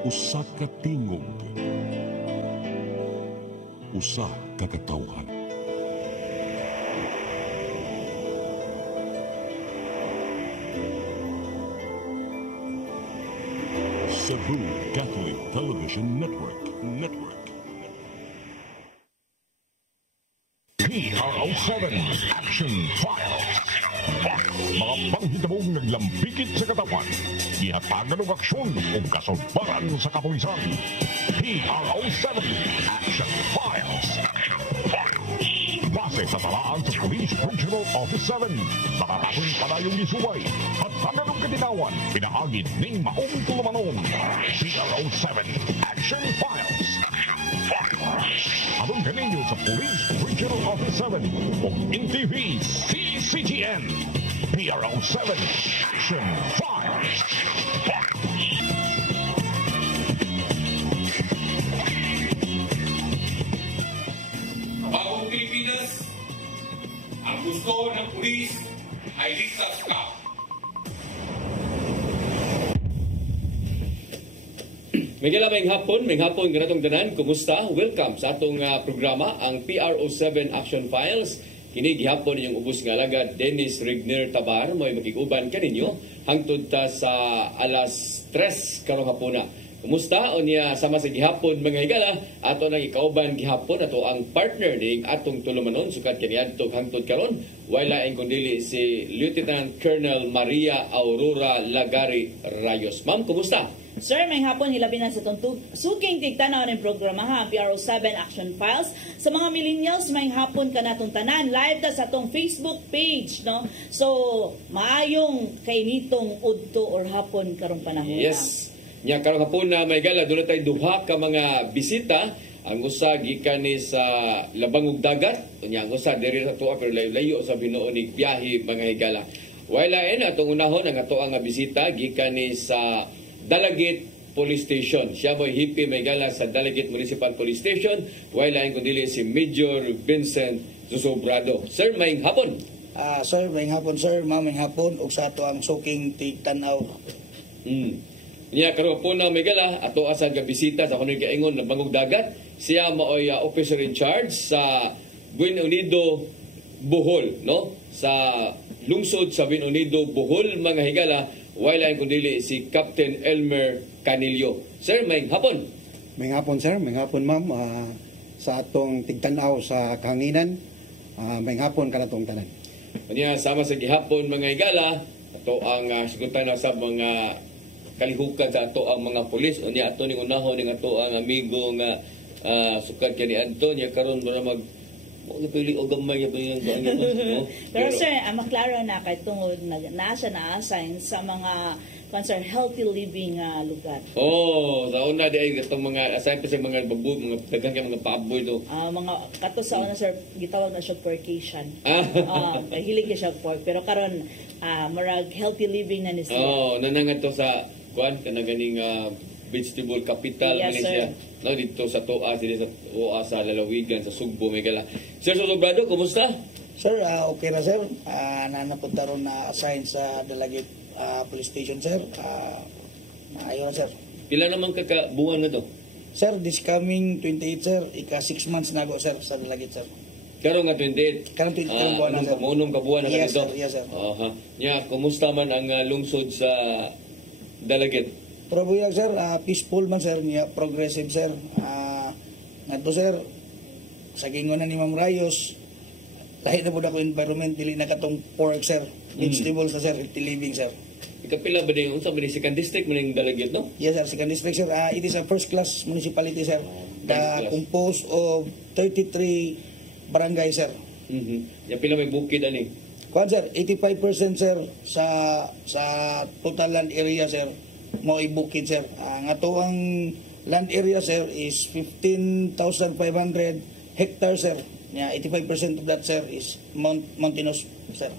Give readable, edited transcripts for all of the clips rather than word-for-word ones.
Usa ka tingog, usa ka katawhan. Cebu Catholic Television Network. PRO7 Action Files. Mga panghitabong naglambikit sa katawan, ihatagan ng aksyon o kasumbaran sa kapulisan. PRO7 Action Files. Base sa talaan sa Police Regional Office 7, nakakasong panayong isuway at taganong katinawan, pinaagid ng maong tulumanon. PRO7 Action Files. Anong kaninyo sa Police Regional Office 7 o NTV CCTN. PRO7 Action Files. Bagong Pilipinas, ang gusto ng pulis ay ligtas ka. May hapon ganatong tanan, kumusta? Welcome sa atong programa, ang PRO7 Action Files. Kini gihapon ninyong ubos nga alagad Dennis Rigner Tabar, may makikuban kaninyo hangtod ta sa alas 3 karong hapuna. Kumusta? O niya sama sa gihapon mga higala, ato nang ikauban gihapon ato ang partner ning atong tulumanon sukat kaniadtog hangtod karon. Wala ang kundili si Lieutenant Colonel Maria Aurora Lagari Rayos. Ma'am, kumusta? Sir, may hapon hilabi na sa itong suking tigtanaw ng programa ha, PRO7 Action Files. Sa mga millennials, may hapon ka natong tanan. Live ta sa itong Facebook page, no? So, maayong kainitong udto or hapon karong panahon. Yes. Nya karong hapon na may gala, doon tayo duha ka mga bisita. Ang usa gikan ni sa labang ug dagat. Nya ang usa diri sa tuwa pero layo sa binuon ni biyahe mga higala. Wailain atong unahon ang ato ang bisita gikan ni sa Dalagit Police Station. Siya mo'y hippie may gala sa Dalagit Municipal Police Station. Wailain kundi si Major Vincent Zusobrado. Sir, may hapon. Sir, may hapon sir, may hapon ug sa ato ang suking tigtanaw. Niya karon po na may gala ato asa nga bisita sa kuno kaingon na bangog dagat. Siya maoy officer in charge sa Buin Unido Bohol, no? Sa lungsod sa Buin Unido Bohol mga higala. Wala kundi si Captain Elmer Canillo. Sir, may hapon. May hapon sir, may hapon ma'am. Sa atong tigtanaw sa kahanginan, may hapon ka na itong tanan. Kanya sama sa gihapon mga higala, ato ang sigutan na sa mga kalihukan sa ato ang mga pulis. Unya ato ning unahon ning ato ang amigo nga sukat kani Antonio karon para mag pili o gamay ba yung no? Pero sir, maklaro na kay tungod nasa na-assign sa mga concern healthy living lugar. Oh, sa una di ay itong mga assign pa sa mga baboy, mga daghang kay mga paboy do. Mga kato sa una sir, gitawag na siya porcation. Hilig siya pork pero karon marag healthy living na ni siya. Oh, nanangan to sa kuan kanang ganing vegetable capital yes, siya. No, dito sa Toa, dito sa Lalawigan, sa Sugbo, may gala. Sir Sobrado, kumusta? Sir, okay na sir. Nanapunta ron na assign sa Dalagit Police Station sir. Ayun na sir. Pila naman kakabuwan na to? Sir, this coming 28 sir, ika 6 months na go sir sa Dalagit sir. Karon nga 28. Karon 28 buwan na sir. Unong kabuwan na yes, kanito. Sir, yes sir. Nya, kumusta man ang lungsod sa Dalagit? Probuyag sir, peaceful man sir, niya progressive sir. Ngadto sir, sa gingon ni Ma'am Rayos, lahi na po ako environment, dili na katong pork sir. Vegetables na sir, healthy living sir. Ikapila ba din sa second district mo ning Dalagit, no? Yes sir, second district sir. It is a first class municipality sir. Composed of 33 barangay sir. Ya pila may bukid ani? Kuan sir, 85% sir sa total land area sir mo ibukid sir. Ang ato ang land area sir is 15,500 hectares sir. 85% of that sir is mountainous sir.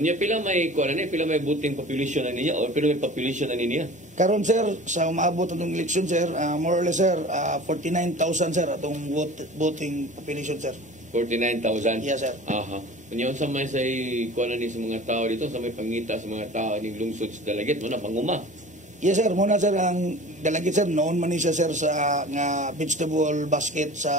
Unya pila may kuan ani, pila may voting population ani niya o pila may population ani niya? Karon sir sa umaabot atong election sir, more or less sir 49,000 sir atong voting population sir. 49,000? Yes sir. Aha. Unya unsa may say kuan ani sa mga tao dito, sa may pangita sa mga tao ning lungsod sa Dalagit mo na panguma. Yes sir, muna sir ang dalagit sir noon man ni siya sir sa nga vegetable basket sa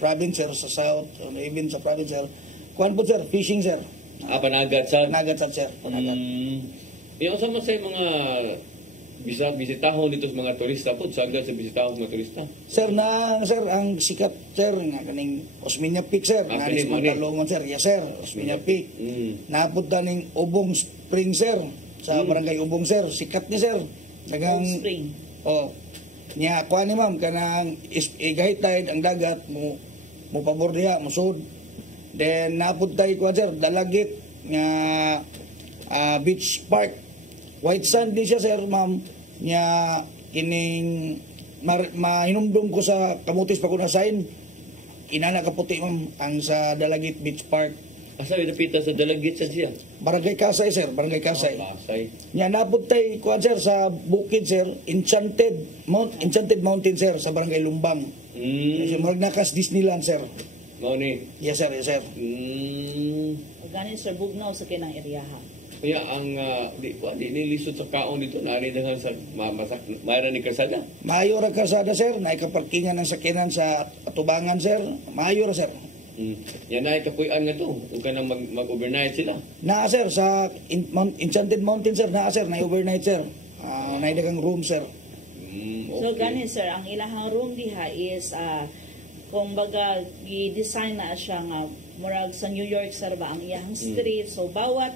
province sir sa south, even sa province sir. Kuan po sir, fishing sir. Panagat sa Panagat sad sir, panagat. Yung sama sa mga bisitahon dito sa mga turista po, sagad sa bisitahon sa mga turista. Sir sir ang sikat sir nga kaning Osmeña Peak sir, nga kini sa mo ni. Talongon sir. Yes sir, Osmeña Peak. Napunta ning Ubong Spring sir sa barangay Ubong sir, sikat ni sir. Dagang Spring. oh. Niya kuan ni ma'am kanang igahit tide ang dagat mo pabor diha mo sud. Then napunta ko sir dalagit nga beach park. White sand din siya sir ma'am. Nya kining mahinumdum ko sa kamutis pa ko na sign. Inana kaputi ma'am ang sa Dalagit Beach Park. Asa yung napita sa Dalagit sa siya? Barangay Kasay sir, Barangay Kasay. Pasay. Nya napuntay kuan sir sa bukid sir, Enchanted Mountain sir sa Barangay Lumbang. Kasi murag nakas Disneyland sir. Mao ni. Yes sir, yes sir. Ganin sir bugnaw sa kinang area ha. Kaya ang di nilisod sa kaon dito nari dengan sa mayroon ni kasada. Maayo ra kasada sir, naay kaparkingan ng sakyanan sa atubangan sir. Maayo ra sir. Yan ay kapuy-an nga to. Huwag ka nang mag-overnight sila. Naa sir sa Enchanted Mountain sir, naa sir, na overnight sir. Naay dagang room sir. Okay. So ganin sir, ang ilahang room diha is kumbaga gi-design na siya nga murag sa New York sir ba ang iyang street. So bawat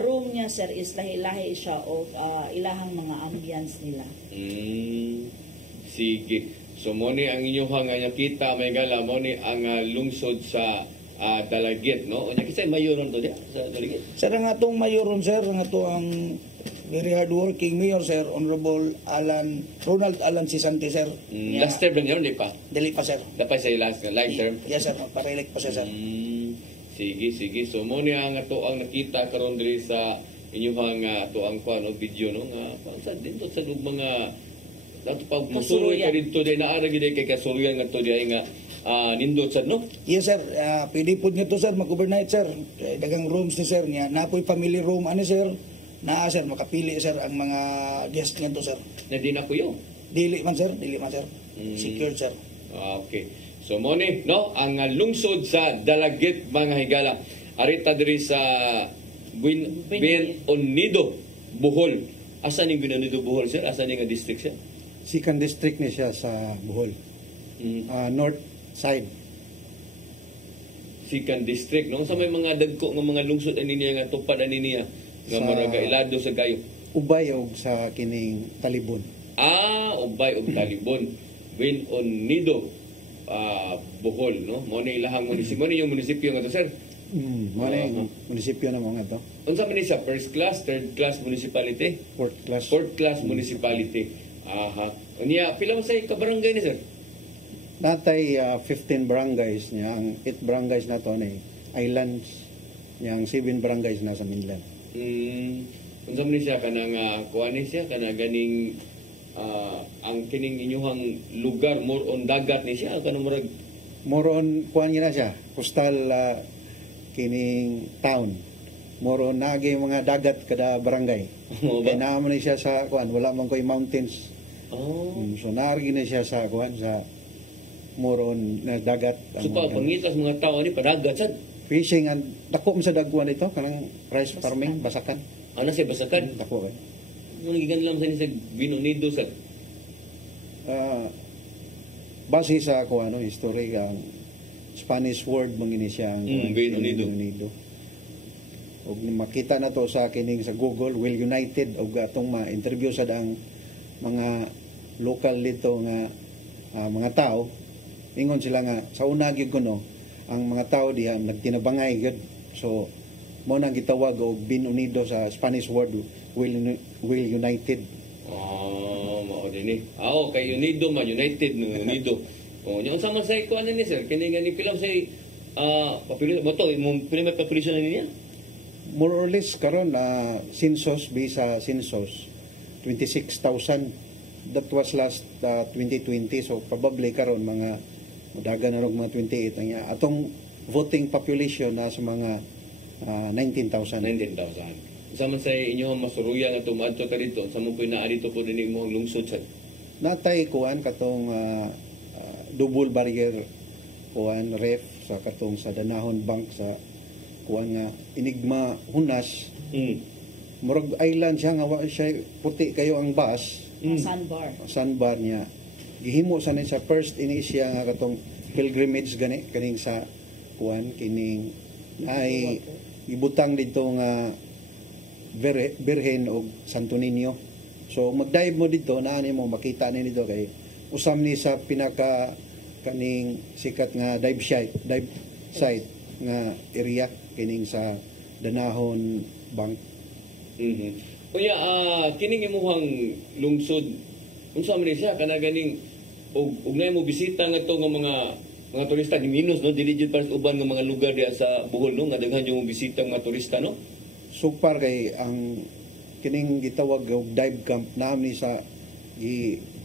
room niya sir is lahi-lahi siya o ilahang mga ambience nila. Sige. So mo ni ang inyong nga nakita may gala mo ni ang lungsod sa Dalagit, no? Unya kisay mayoron to diya sa Dalagit. Sir, ang atong mayoron sir, ang atong very hardworking mayor sir, Honorable Ronald Alan Sisante sir. Last term lang yun, di pa? Dili pa sir. Dapat sa last life term. Yes sir, parelect pa siya sir. Sige. So mo ni ang ato ang nakita karon diri sa inyong ato ang kuno video no nga sa dito sa mga dato pag musuloy ka dito di naara gid kay kasuluyan nga to di nga nindot sad no. Yes sir, pwede po nyo to sir, mag-overnight sir. Dagang rooms ni sir niya. Napoy family room ani sir. Naa sir, makapili sir ang mga guest nito sir. Na di na puyo. Dili man sir. Secured sir. Okay. So mo ni no ang lungsod sa Dalagit mga higala. Arita diri sa Bienonido, Bohol. Asa ni Bienonido, Bohol sir? Asa ni nga district siya? Second district ni siya sa Bohol. North side. Second district no sa may mga dagko nga mga lungsod ani niya nga tupad ani niya nga Sa- maraga ilado sa gayo. Ubay og sa kining Talibon. Ubay og Talibon. Bienonido, Bohol no. Mo ni ilahang munisipyo, mo ni yung munisipyo nga to sir. Mao na munisipyo na mga to. Unsa man ni siya? First class, third class municipality? Fourth class. Fourth class municipality. Aha. Unya pila mo sa kabarangay ni sir? Natay 15 barangays niya. Ang 8 barangays na to ni islands. Yang 7 barangays na sa mainland. Unsa man ni siya kanang kuan ni siya kana ganing ang kining inyuhang lugar more on dagat ni siya kanang murag Moron kuan niya na siya. Coastal kining town. Moron nagi mga dagat kada barangay. Oo ba? Kaya naman ni siya sa kuan, wala man ko'y mountains. Oh. So naargi na siya sa kuan sa moron na dagat. So pa pangitas mga tao ni padagat sad. Fishing and dako man sa dagwan ito kanang rice farming basakan. Ana siya basakan. Dako kay. Yung gigan lang sa ni sa Bienonido sa Base sa kuan ano history ang Spanish word mangini siya ang Bienonido. Og makita na to sa kining sa Google Will United og atong ma-interview sa ang mga local dito nga mga tao ingon sila nga sa una gyud kuno ang mga tao diha nagtinabangay gyud so mo nang gitawag og Bienonido sa Spanish word Will United. Mao dinhi. Kay Unido man United no Unido. Yung sama sa kuan ni sir kini gani pila sa population mo to imong pila may population na niya? More or less karon census bisa census 26,000 that was last 2020 so probably karon mga dagan na mga 28 ang atong voting population na sa mga 19,000. 19,000. Sa man sa inyong masuruya nga tumadto ka dito, sa mo po naa dito po din imong lungsod sad. Natay kuan katong double barrier kuan ref sa katong sa Danahon Bank sa kuan nga Enigma Hunas. Murag island siya nga wa siya puti kayo ang bus. Sandbar. Sandbar niya. Gihimo sa sa first ini siya nga katong pilgrimage gani kaning sa kuan kining ay ibutang dito nga Birhen o Santo Niño. So mag-dive mo dito na mo makita ni dito kay usam ni sa pinaka kaning sikat nga dive site nga area kining sa Danahon Bank. Kuya, kining imuhang lungsod, unsa man ni siya kana ganing og na mo bisita nga to nga mga turista ni minus no dili jud para sa uban nga mga lugar diya sa Bohol no nga daghan yung bisita nga turista no. So far kay ang kining gitawag og dive camp naami sa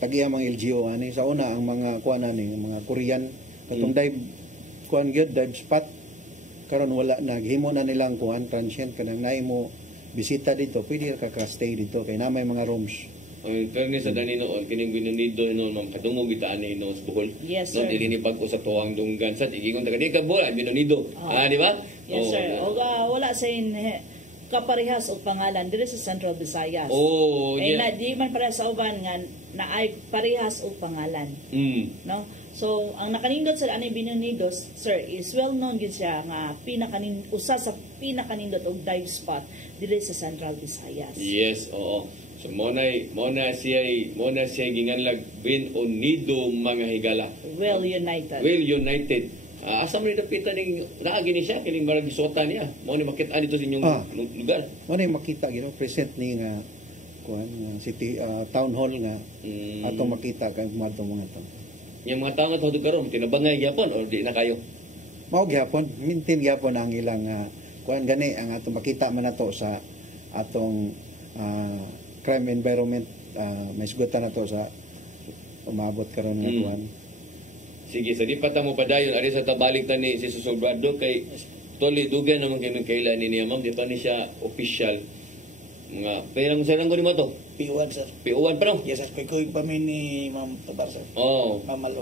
tagiya mga LGU ani sa una ang mga kuan ani mga Korean katong dive kuan gyud dive spot karon wala na gihimo na nilang kuan transient kanang naay mo bisita dito pwede ka stay dito kay na may mga rooms. Ang karni sa dani noon kining binunido no mang kadungog bitaan ni no sa Bohol. Yes, no sir. dili ni pag usa tuwang dunggan sa igingon taga di ka bola binunido. Di ba? Yes, sir. O wala sa kaparehas og pangalan diri sa Central Visayas. Oh, Eh yeah. na di man para sa uban nga naay parehas og pangalan. No? So, ang nakanindot sa Ani Binunidos, sir, is well known gid siya nga usa sa pinakanindot og dive spot diri sa Central Visayas. Yes, oo. So mo na siya ginganlag Binunido mga higala. Well united. Well united. Asa man dapita ning naagi ni siya kining barang gisota niya. Mo ni makita dito sa inyong lugar. Mo ni makita gino present ni nga kuan nga city town hall nga atong makita kang madto mga to. Yung mga tao nga tuhod karon tinabangay gyapon or di na kayo. Mao gyapon mintin gyapon ang ilang kuan gani ang atong makita man nato sa atong crime environment may sugutan nato sa umabot karon nga kuan. Sige, sa di pa ta mo padayon ari sa tabalik ta ni si Susobrado kay toli dugan naman kay kailan ni niya ma'am di pa ni siya official mga perang sarang ko ni mo to. P1 sir. P1 pa no? Yes sir, kuy pa ni Ma'am Tabar sir. Oh. Mamalo.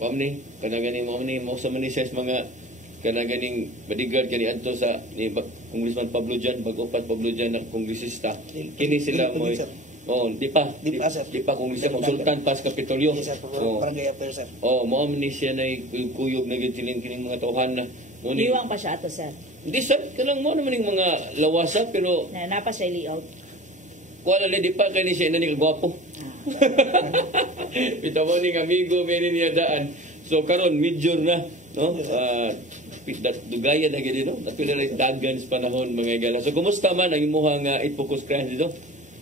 Kam ni kana gani mo sa man ni siya mga kana ganing bodyguard kani adto sa ni Congressman Pablo Jan bag-upat Pablo Jan na kongresista. Kini sila mo. Oh, di pa sir. Di pa kongresista konsultan pas Kapitolyo. Yes sir, Oh. barangay after sir. Oh, mo ni siya na kuyog na gitilin kining mga tawhan na mo ni. Iwang pa siya ato, sir. Hindi sir, kanang mo naman yung mga lawasa pero Na napa siya layout. wala na di pa kani siya na ni kagwapo. Bitaw ni amigo may niya daan. So karon major na no? Dugaya na gid no. Tapi na dagan sa panahon mga igala. So kumusta man ang imong it focus crime dito?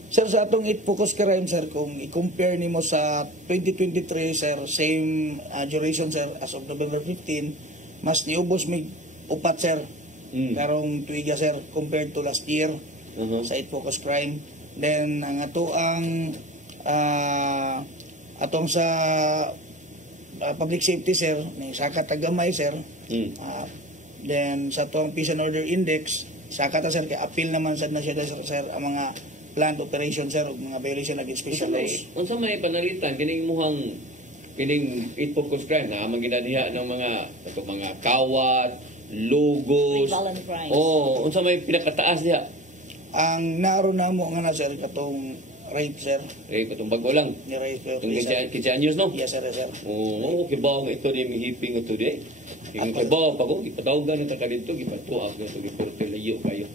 Sir, sa atong it focus crime sir, kung i-compare nimo sa 2023 sir, same duration sir as of November 15, mas niubos mig upat sir. Karong tuiga sir compared to last year sa it focus crime. Then ang atong sa public safety sir, may saka tagamay sir. Then sa atong peace and order index, saka ta sir kay appeal naman sad na siya sir ang mga planned operation sir ug mga violation of special laws. Unsa may panalitan kining imuhang kining it focus crime na amang ginadiha ng mga kawat, logos. Violent crimes. Oh, unsa may pinakataas diha? Ang naaro na mo nga na sir katong rape sir. Kay katong bag-o lang. Ni rape Itong 15 anyos no? Yes sir, yes, sir. Oo, kibaw nga ito ni mihiping ito di. Yung kibaw pa ko, ipatawagan nito ka dito, ipatuak nito, iporte layo kayo.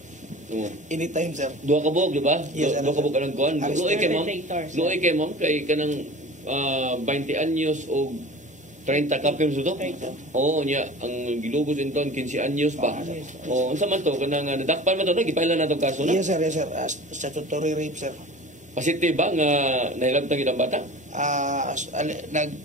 Anytime sir. Dua ka buok, di ba? Yes, sir. Dua ka buok ka ng kuhan. Luoy kay ma'am. Perpetrators, sir. Luoy kay ma'am, kay kanang 20 anyos o 30 ka films ito. Oo, niya. Ang gilugos ito, 15 anyos pa. Oo, unsa man to, kanang nadakpan man to, nagipailan na itong kaso na. Yes sir, yes sir. Statutory rape sir. Positive ba nga nahilabtang itang bata?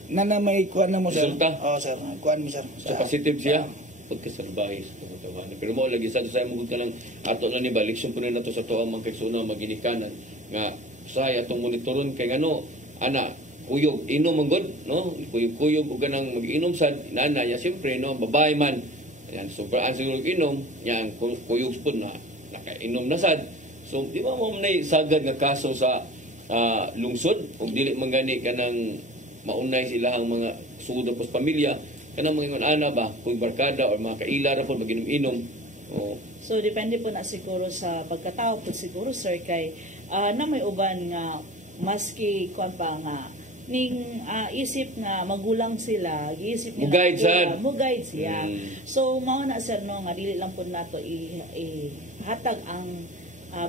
Nanamay kuan na mo sir. Resulta? Oo sir, kuan mo sir. So positive siya pagkasalbahe sa katawan. Pero mo lagi sa mugod ka lang ato na ni baliksyon po na to sa tuwa mga kagsuna maginikanan nga say atong monitoron kay ngano ana kuyog inom ang god no kuyog og ganang mag-inom sad nana ya siyempre no babae man yan super siguro inom yan kuyog pud na nakainom na sad. So So di ba mo nay sagad nga kaso sa lungsod ug dili man gani kanang maunay sila ang mga sugod pos pamilya kanang mga ana ba kung barkada or mga kaila ra po maginom-inom. Oh. So depende po na siguro sa pagkatao po siguro sir kay na may uban nga maski kuan pa nga ning isip nga magulang sila, giisip nila Mo-guide sad. mo-guide siya. Mm. So mao na sir no nga dili lang po nato hatag ang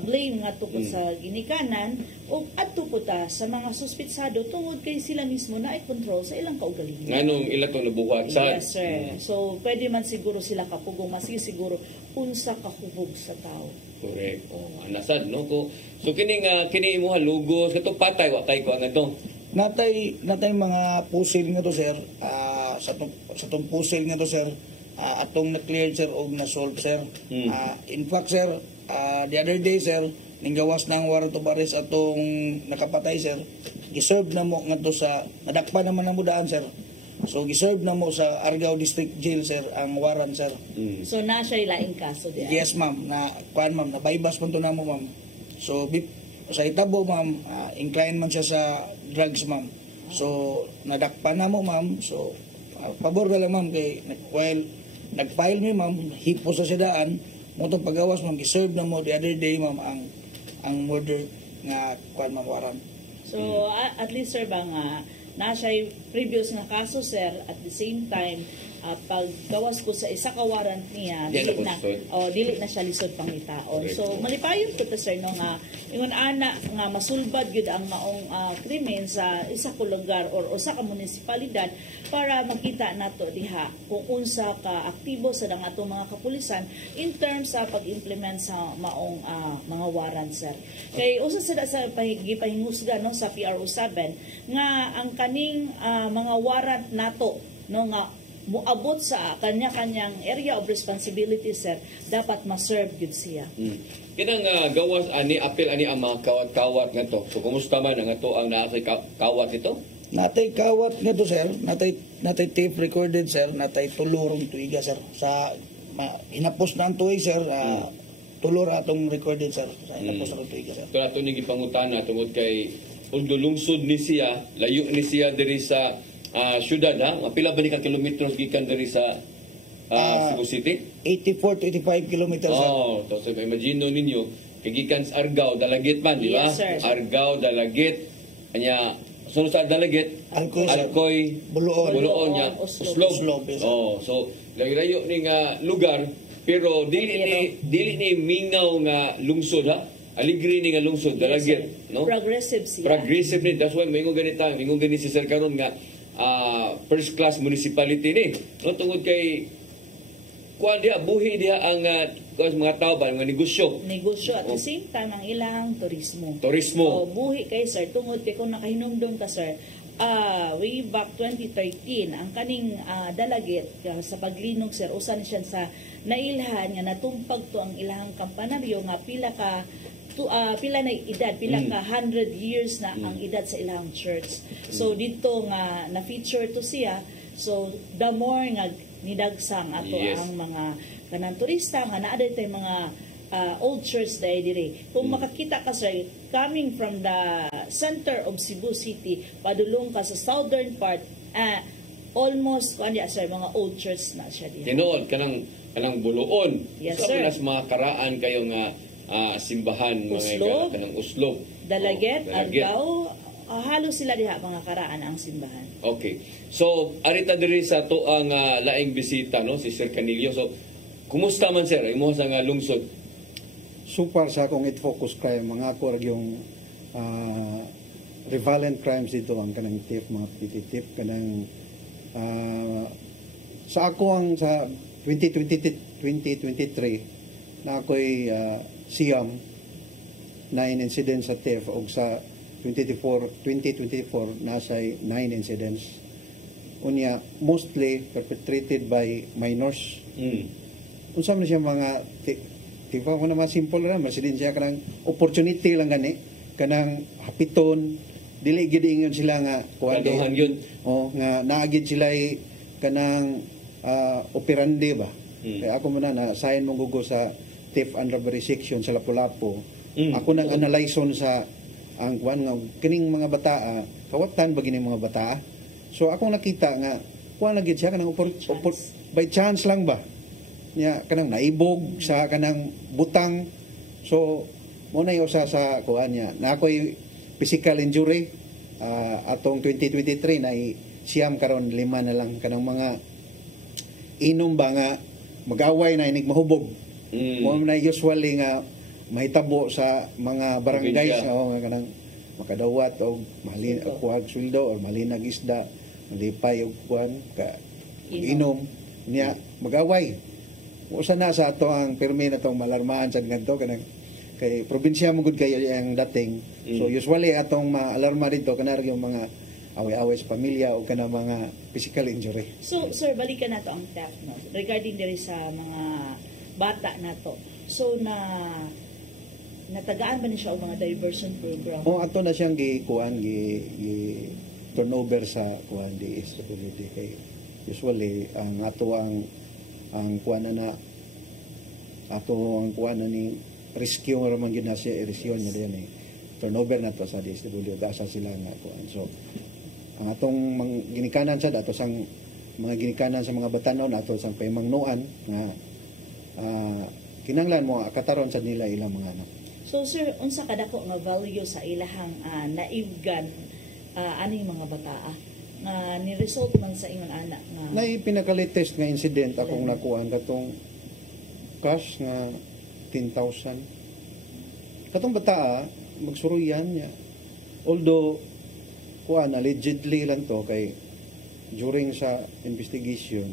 blame nga tungkol sa ginikanan o adto po ta sa mga suspitsado tungod kay sila mismo na i-control sa ilang kaugalingon. Nganong ila to nabuhat sad. Yes, sir. So, pwede man siguro sila kapugong, maski siguro unsa kahubog sa tao. Correct. Oh, anasad no ko. So kini imuha lugos kato patay wa kay ko ang ato. Natay mga pusil nga to sir, sa tong pusil nga to sir, atong na-clear sir o na-solve sir. In fact sir, the other day sir, ninggawas ng warrant of arrest atong nakapatay sir, giserve na mo nga to sa, nadakpa naman na mo daan sir. So giserve na mo sa Argao District Jail sir ang warrant sir. So, na siya ilaing kaso diyan. Yes ma'am, na bypass punto na mo ma'am. So sa itabo ma'am, incline man siya sa drugs ma'am. So nadakpa na mo ma'am. So pabor na lang ma'am kay while nag-file mi ma'am, hipo sa sidaan mo tong pagawas ma'am, giserve na mo the other day ma'am ang murder nga kuan ma'am warrant. So, at least sir ba nga, na siya previous nga kaso sir, at the same time, pag gawas ko sa isa ka warrant niya, dili na siya lisod pangitaon. So, malipayon ko to sir no nga, ingon ana nga masulbad gyud ang maong krimen sa isa ka lugar or usa ka munisipalidad para makita nato diha kung unsa ka aktibo sa dang atong mga kapulisan in terms sa pag-implement sa maong mga warrant sir. Kay usa sa gipahingusga no sa PRO7 nga ang kaning mga warrant nato no nga muabot sa kanya-kanyang area of responsibility sir, dapat ma-serve gyud siya. Kinang gawas ani apil ani ang mga kawat-kawat nga to. So kumusta man ang ato ang naa kay kawat ito? Natay kawat nga to sir, natay tape recorded sir, natay tulurong tuiga sir. Sa hinapos na ang tuig sir, tulor atong recorded sir. Sa hinapos na ang tuiga sir. Ito nato ni gipangutana tungod kay undo lungsod ni siya, layo ni siya diri sa syudad ha? Pila ba ni ka kilometros gikan diri sa Cebu City? 84 to 85 kilometers sir. Oh, so imagine ninyo kagikan sa Argao, Dalagit man, di ba? Yes, sir. Argao, Dalagit, kanya sunod sa Dalagit, Alcoy, Buloon niya, Uslob. Uslob, yes, sir. Oh, so layo ni nga lugar pero dili ni mingaw nga lungsod ha. Aligri ni nga lungsod, Dalagit, no? Progressive siya. Progressive ni, that's why mingon ganita, mingon gani si Sir karon nga first class municipality ni. No tungod kay kuan dia buhi dia ang mga tao ba mga negosyo. At the same time ang ilang turismo. Turismo. So, buhi kay sir tungod kay kung nakahinumdum ka sir, way back 2013 ang kaning Dalagit sa paglinog sir usan siya sa nailhan nga natumpag to ang ilang kampanaryo nga pila na edad, pila ka 100 years na ang edad sa ilang church. So dito nga na-feature to siya. So the more nga nidagsang ato ang mga kanang turista nga naa tay mga old church dahil dire. Kung makakita ka sir, coming from the center of Cebu City, padulong ka sa southern part, almost sir, mga old church na siya diha. Tinuod kanang Buloon. Yes, sa sir. pilas mga karaan kayo nga simbahan Uslob, mga kanang Uslob. Dalagit, Dalagit. Argao, halos sila diha mga karaan ang simbahan. Okay. So, arita diri sa to ang laing bisita no si Sir Canillo. So, kumusta man sir imo sa nga lungsod? Super sa akong it-focus crime, mga ako yung prevalent crimes dito, ang kanang tip, mga petty tip, kanang sa ako ang sa 2023 na ako'y siyam 9 incidents sa theft o sa 2024 nasa'y 9 incidents. Unya, mostly perpetrated by minors. Unsa man siya mga tipa ko na mga simple ra, masidin siya kanang opportunity lang gani, kanang hapiton, dili gid ingon sila nga Kaduhan yun. nga naagid sila kanang operandi ba. Kaya ako muna na sign mong gugo sa theft and robbery section sa Lapu-Lapu Ako nang analyson sa ang kuan nga kining mga bata kawatan ba gining mga bata. So ako nakita nga kuan lagi siya kanang by chance lang ba nya kanang naibog sa kanang butang. So mo na usa sa kuan niya na ako'y physical injury atong 2023 na siyam karon 5 na lang kanang mga inom ba nga mag-away na inig mahubog. Mo na usually nga mahitabo sa mga barangays nga kanang makadawat og malin kuwag sweldo or malinag isda malipay og kuan ka inom niya mag-away. Usa na sa ato ang permi na tong malarmaan sa ngadto kanang kay probinsya mo gud kayo ang dating. So usually atong maalarma dito kanang yung mga away-away sa pamilya o kanang mga physical injury. So sir, balikan nato ang theft no regarding diri sa mga bata nato. So natagaan ba ni siya og mga diversion program? O ato na siyang gikuan gi turnover sa kuan di stability kay usually ang ato ang kuan na ato ang kuan ni rescue nga ramang ginasya eresyon niya diyan turnover na to sa DSWD asa sila nga kuan. So ang atong ginikanan sa dato sang mga ginikanan sa mga batan-aw nato sang paymangnuan nga kinanglan mo kataron sa nila ilang mga anak. So sir, unsa kadako nga value sa ilahang naibgan aning mga bata nga ni-result man sa ingon anak nga Nay pinaka-latest nga incident akong nakuan katong cash nga 10,000. Katong bata magsuruyan niya. Although kuan allegedly lang to kay during sa investigation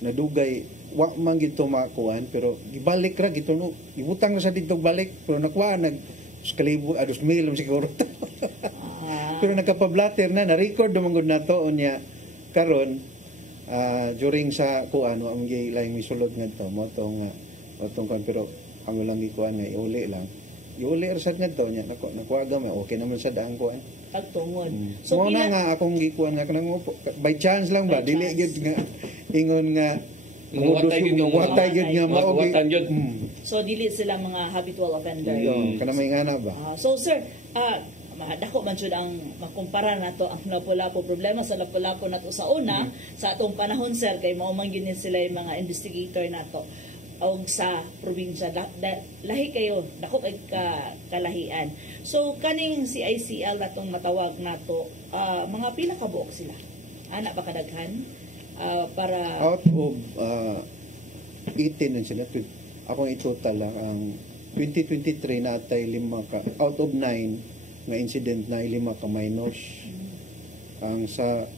nadugay wa man gito makuan pero gibalik ra gito no ibutang na sa dito balik pero nakuha nag kalibo 2,000 siguro pero nakapablatter na record dumangod nato unya karon during sa kuan wa man gyud laing misulod ngadto mo tong kan pero ang lang gikuan nga iuli lang iuli ra sad ngadto nya nakuha gamay okay naman sa daang kuan pagtungod. So mo na nga akong gikuan nga kanang by chance lang ba dili gyud nga ingon nga watay gyud nga mao gyud. So dili sila mga habitual offender. Kana may ngana ba? So sir, dako man jud ang makumpara nato ang Lapu-Lapu problema sa Lapu-Lapu nato sa una sa atong panahon sir kay mao man gyud sila yung mga investigator nato og sa probinsya lahi kayo dako kay kalahian. So kaning CICL natong matawag nato mga pila ka buok sila ana ba kadaghan para out of 18 sila akong i-total lang ang 2023 natay 5 ka out of 9 nga incident na 5 ka minors. Ang sa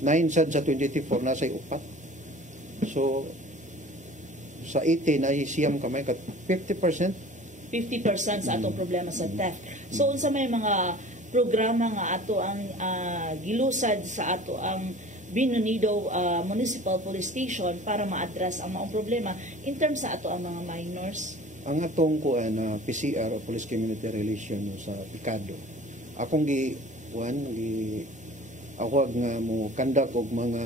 9 sad sa 2024 nasa 4. So sa 18 ay siyam kamay ka 50% sa atong problema sa theft. So unsa may mga programa nga ato ang gilusad sa ato ang Binunido Municipal Police Station para ma-address ang maong problema in terms sa ato ang mga minors? Ang atong kuan PCR o Police Community Relation sa Picado. Akong awag nga mo conduct og mga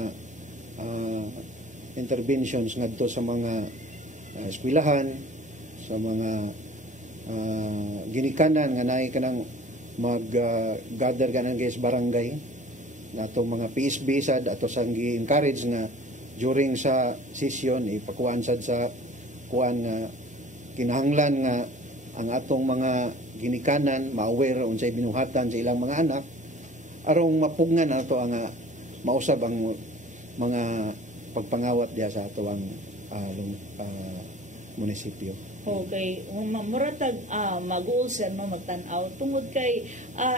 interventions ngadto sa mga eskwelahan, sa mga ginikanan nga naay kanang mag-gather kanang guys barangay nato mga PSB sad ato sang gi-encourage nga during sa session ipakuan sad sa kuan nga kinahanglan nga ang atong mga ginikanan ma-aware unsay binuhatan sa ilang mga anak arong mapugnan ato ang mausab ang mga pagpangawat diya sa ato ang munisipyo. Okay, muratag mag-uul sir no magtan-aw tungod kay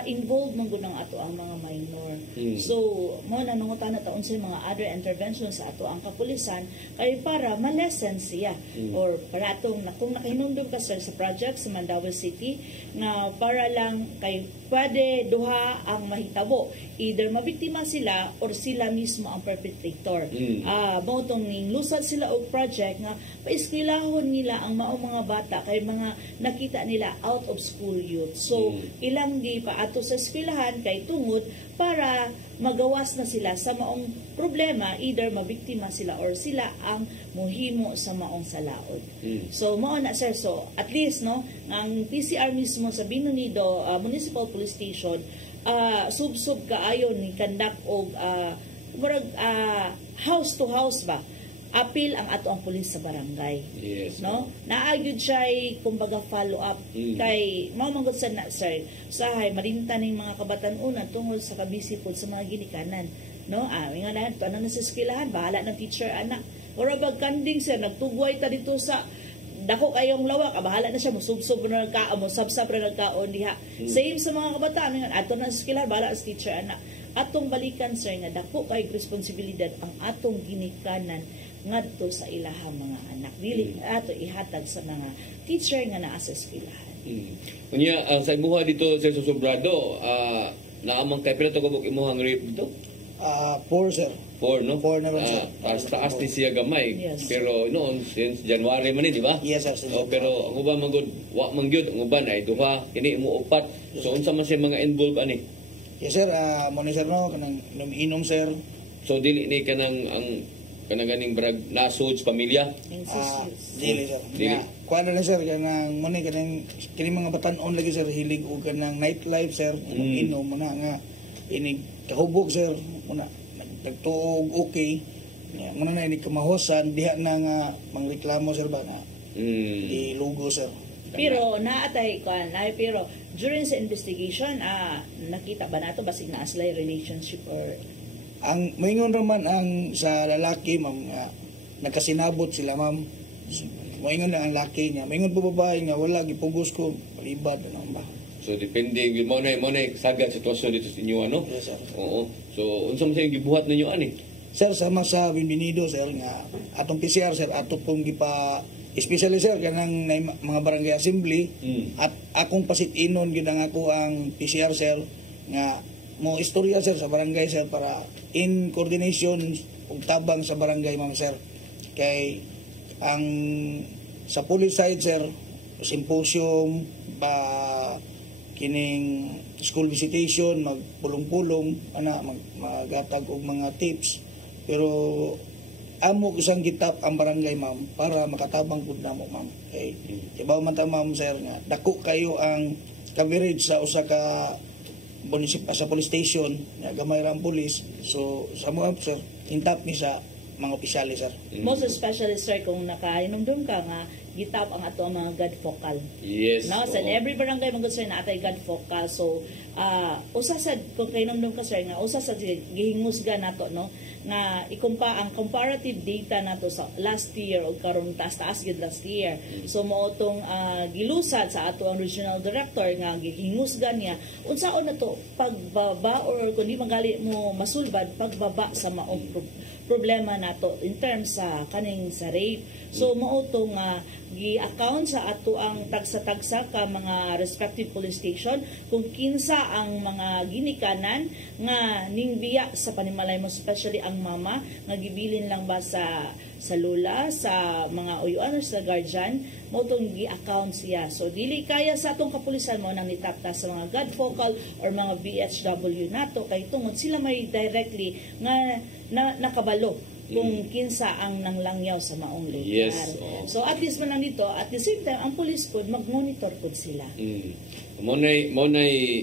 involved man gud ang ato ang mga minor. So mo nanungutan na taon sa mga other interventions sa ato ang kapulisan kay para ma-lessen siya or para atong kung nakahinumdum ka sir sa project sa Mandaue City nga para lang kay pwede duha ang mahitabo either mabiktima sila or sila mismo ang perpetrator. Mo tong lusad sila og project nga paiskilahon nila ang maong mga mga bata kay mga nakita nila out of school youth. So ilang di pa ato sa eskwelahan kay tungod para magawas na sila sa maong problema, either mabiktima sila or sila ang muhimo sa maong salaod. So mao na sir, so at least no ang PCR mismo sa Binunido Municipal Police Station sub-sub kaayo ni kandak og murag house to house ba apil ang ato ang pulis sa barangay. Yes. No? Naagid siya kumbaga follow up kay mao manggod sa na sir usahay marinta ning mga kabatan-unan tungod sa kabisipod sa mga ginikanan. No? Nga na to nang sa eskwelahan bahala ng teacher anak. Ora bag kanding sir nagtugway ta dito sa dako kayong lawak, bahala na siya musubsob na nagkaon, musabsab na nagkaon diha. Same sa mga kabataan nga ato na sa eskwelahan bahala sa teacher anak. Atong balikan sir nga dako kay responsibilidad ang atong ginikanan ngadto sa ilahang mga anak dili ato ihatag sa mga teacher nga naa sa eskwelahan. Unya sa imuha dito sa Sobrado, naamang kay pila to kabuk imuhang rape dito? 4 sir. 4 no? 4 naman sir. Taas ni siya gamay. Yes. Pero noon since January man di ba? Yes sir. Pero ang uban manggod wa mangyud ang uban ay duha kini mo upat. So unsa man siya mga involved ani? Yes sir, mo ni sir no kanang inom sir. So dili ni kanang ang kanang ganing brag nasod sa pamilya. Dili sir. Dili. Kuan na sir kanang mo ni kanang kini mga batan-on lagi sir hilig og kanang nightlife sir. Inom mo na nga ini kahubog sir muna nagtuog okay. Muna na ini kamahosan diha na nga mangreklamo sir ba na. Ilugo sir. Pero naatay kan pero during sa investigation nakita ba nato basig na aslay relationship or ang moingon naman ang sa lalaki ma'am nagkasinabot sila ma'am. Moingon lang ang laki niya. Moingon po babae nga wala gipugos ko palibad ano ba. So depende mo na sagad sitwasyon dito sa inyo ano? Yes sir. Oo. So unsa man sa gibuhat ninyo ani? Sir sama sa Bienvenido sir nga atong PCR sir ato pong gipa especially sir kanang mga barangay assembly at akong pasit-inon gyud ang ako ang PCR sir nga mo istorya sir sa barangay sir para in coordination ug tabang sa barangay ma'am sir kay ang sa police side sir symposium ba kining school visitation magpulong-pulong magatag og mga tips pero amo isang gitap ang barangay ma'am para makatabang pud namo ma'am kay ibaw man ta ma'am sir nga dako kayo ang coverage sa usa ka sa police station nga gamay ra ang police so sa mo sir hintap ni sa mga opisyales sir. Most especially sir kung nakahinumdum ka nga gitap ang ato ang mga God focal. Yes. No, sa every barangay man sir na atay God focal. So usa sad kung kahinumdum ka sir nga usa sa gihingusga nato no nga ang comparative data nato sa last year o karon taas gid last year. So mao tong gilusad sa ato ang regional director nga gihingusgan niya unsaon na to pagbaba or kundi magali mo masulbad pagbaba sa maong problema nato in terms sa kaning sa rape. So mao tong gi-account sa ato ang tagsa-tagsa ka mga respective police station kung kinsa ang mga ginikanan nga ningbiya sa panimalay mo especially ang mama nga gibilin lang ba sa lola sa mga uyuan sa guardian mo tong gi-account siya. So dili kaya sa atong kapulisan mo nang nitapta sa mga God focal or mga BHW nato kay tungod sila may directly nga nakabalo kung kinsa ang nanglangyaw sa maong lugar. Yes. So at least man dito, at the same time, ang police pod mag-monitor pod sila. Mo nay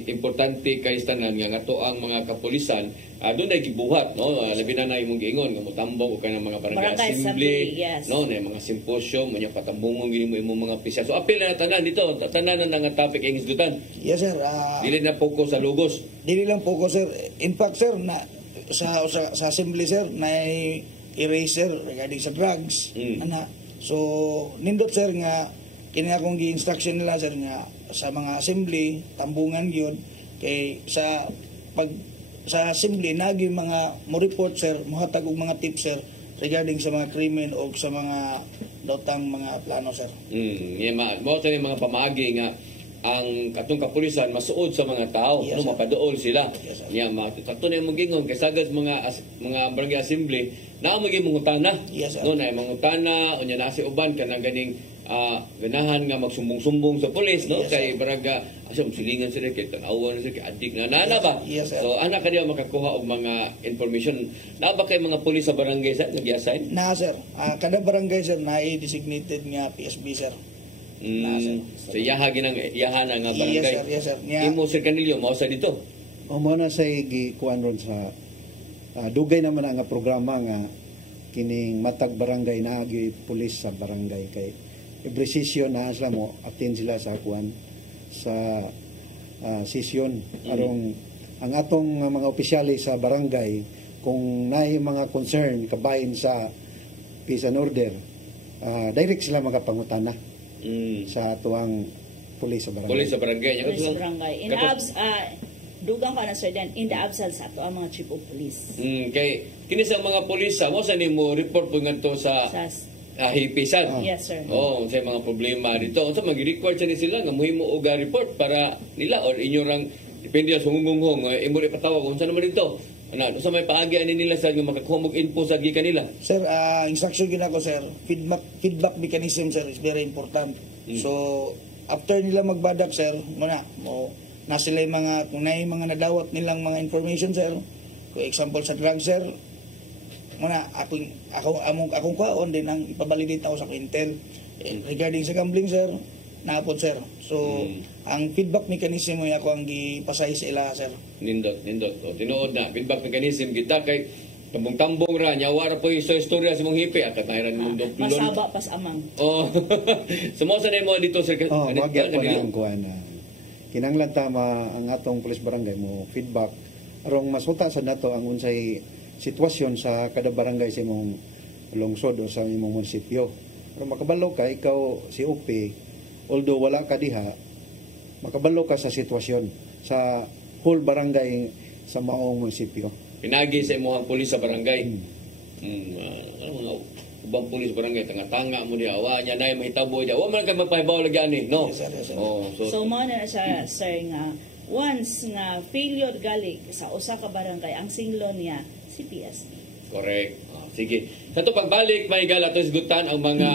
importante kay tanan nga ato ang mga kapulisan doon ay gibuhat no labi na imong giingon nga motambong og kanang mga barangay assembly yes. No na mga symposium mo patambungon gini mo imong mga opisyal. So apil na tanan dito tanan na nga topic ang isgutan. Yes sir. Dili na focus sa lugos. Dili lang focus sir. In fact sir na sa assembly sir na eraser regarding sa drugs so nindot sir nga kini akong gi-instruction nila sir nga sa mga assembly tambungan gyud kay sa assembly nagi mga mo report sir mohatag og mga tips sir regarding sa mga krimen o sa mga dotang mga plano sir. Mo sa mga pamaagi nga ang katong kapulisan masuod sa mga tao yes, no mapaduol sila yes, takto na magingon kay sagad mga barangay assembly na maging mangutana yes, no na mangutana unya na si uban kanang ganing ganahan nga magsumbong-sumbong sa pulis, no? Yes, Kay baraga asam silingan sila kay tanawan sila kay adik na nana ba. Yes, sir. So ana kaniya makakuha og mga information. Na ba kay mga pulis sa barangay sa nag-assign? Na sir, kada barangay sir na designated nga PSB sir. So yaha ginang yaha na nga barangay. Yes sir, yes sir. Imo Sir Canillo mao sa dito. O mo na sa gikuan ron sa dugay naman ang nga programa nga kining matag barangay na agi pulis sa barangay kay every session na sila mo attend sila sa kuan sa session arong ang atong mga opisyales sa barangay kung naay mga concern kabahin sa peace and order direct sila magapangutana sa atuang pulis sa barangay. Pulis sa barangay. Pulis sa barangay. In dugang ka na sir then in the absence sa ato ang mga chief of police. Kay kini sa mga pulis mo sa nimo report po ngadto sa hipisan. Yes sir. Sa mga problema dito. Unsa mag-record sa sila nga mohimo og report para nila or inyo rang depende sa hungunghong imo ipatawag unsa naman dito. Ano sa may paagi ani nila sa nga makakuha og info sa gikan nila. Sir, instruction gina ko sir, feedback mechanism sir is very important. So after nila magbadak sir, na sila yung mga, kung na yung mga nadawat nilang mga information, sir. For example, sa drug, sir, akong kwaon din ang ipabalidate ako sa intel. Regarding sa gambling, sir, naapod, sir. So, ang feedback mechanism mo ako ang gipasay sa ila, sir. Nindot. O, tinuod na, feedback mechanism kita kay tambong-tambong ra, nyawara po yung istorya sa mong hipi, akat nahiran mong doplon. Masaba, amang. Sumosa na mo dito, sir. Magyan po na ang kuhan kinanglan tama ang atong police barangay mo feedback arong masuta sa nato ang unsay sitwasyon sa kada barangay sa imong lungsod o sa imong munisipyo. Pero makabalo ka ikaw si OP although wala ka diha makabalo ka sa sitwasyon sa whole barangay sa maong munisipyo. Pinagi sa imong pulis sa barangay. Ano mga ubang pulis barangay tanga-tanga mo diya awa nya nay mahitabo diya wa man ka magpahibaw lagi ani no. Yes, sir. So mo na siya sir nga once nga failure gali sa usa ka barangay ang singlon niya si PSB. Correct. Sige. Sa to pagbalik may gala to isgutan ang mga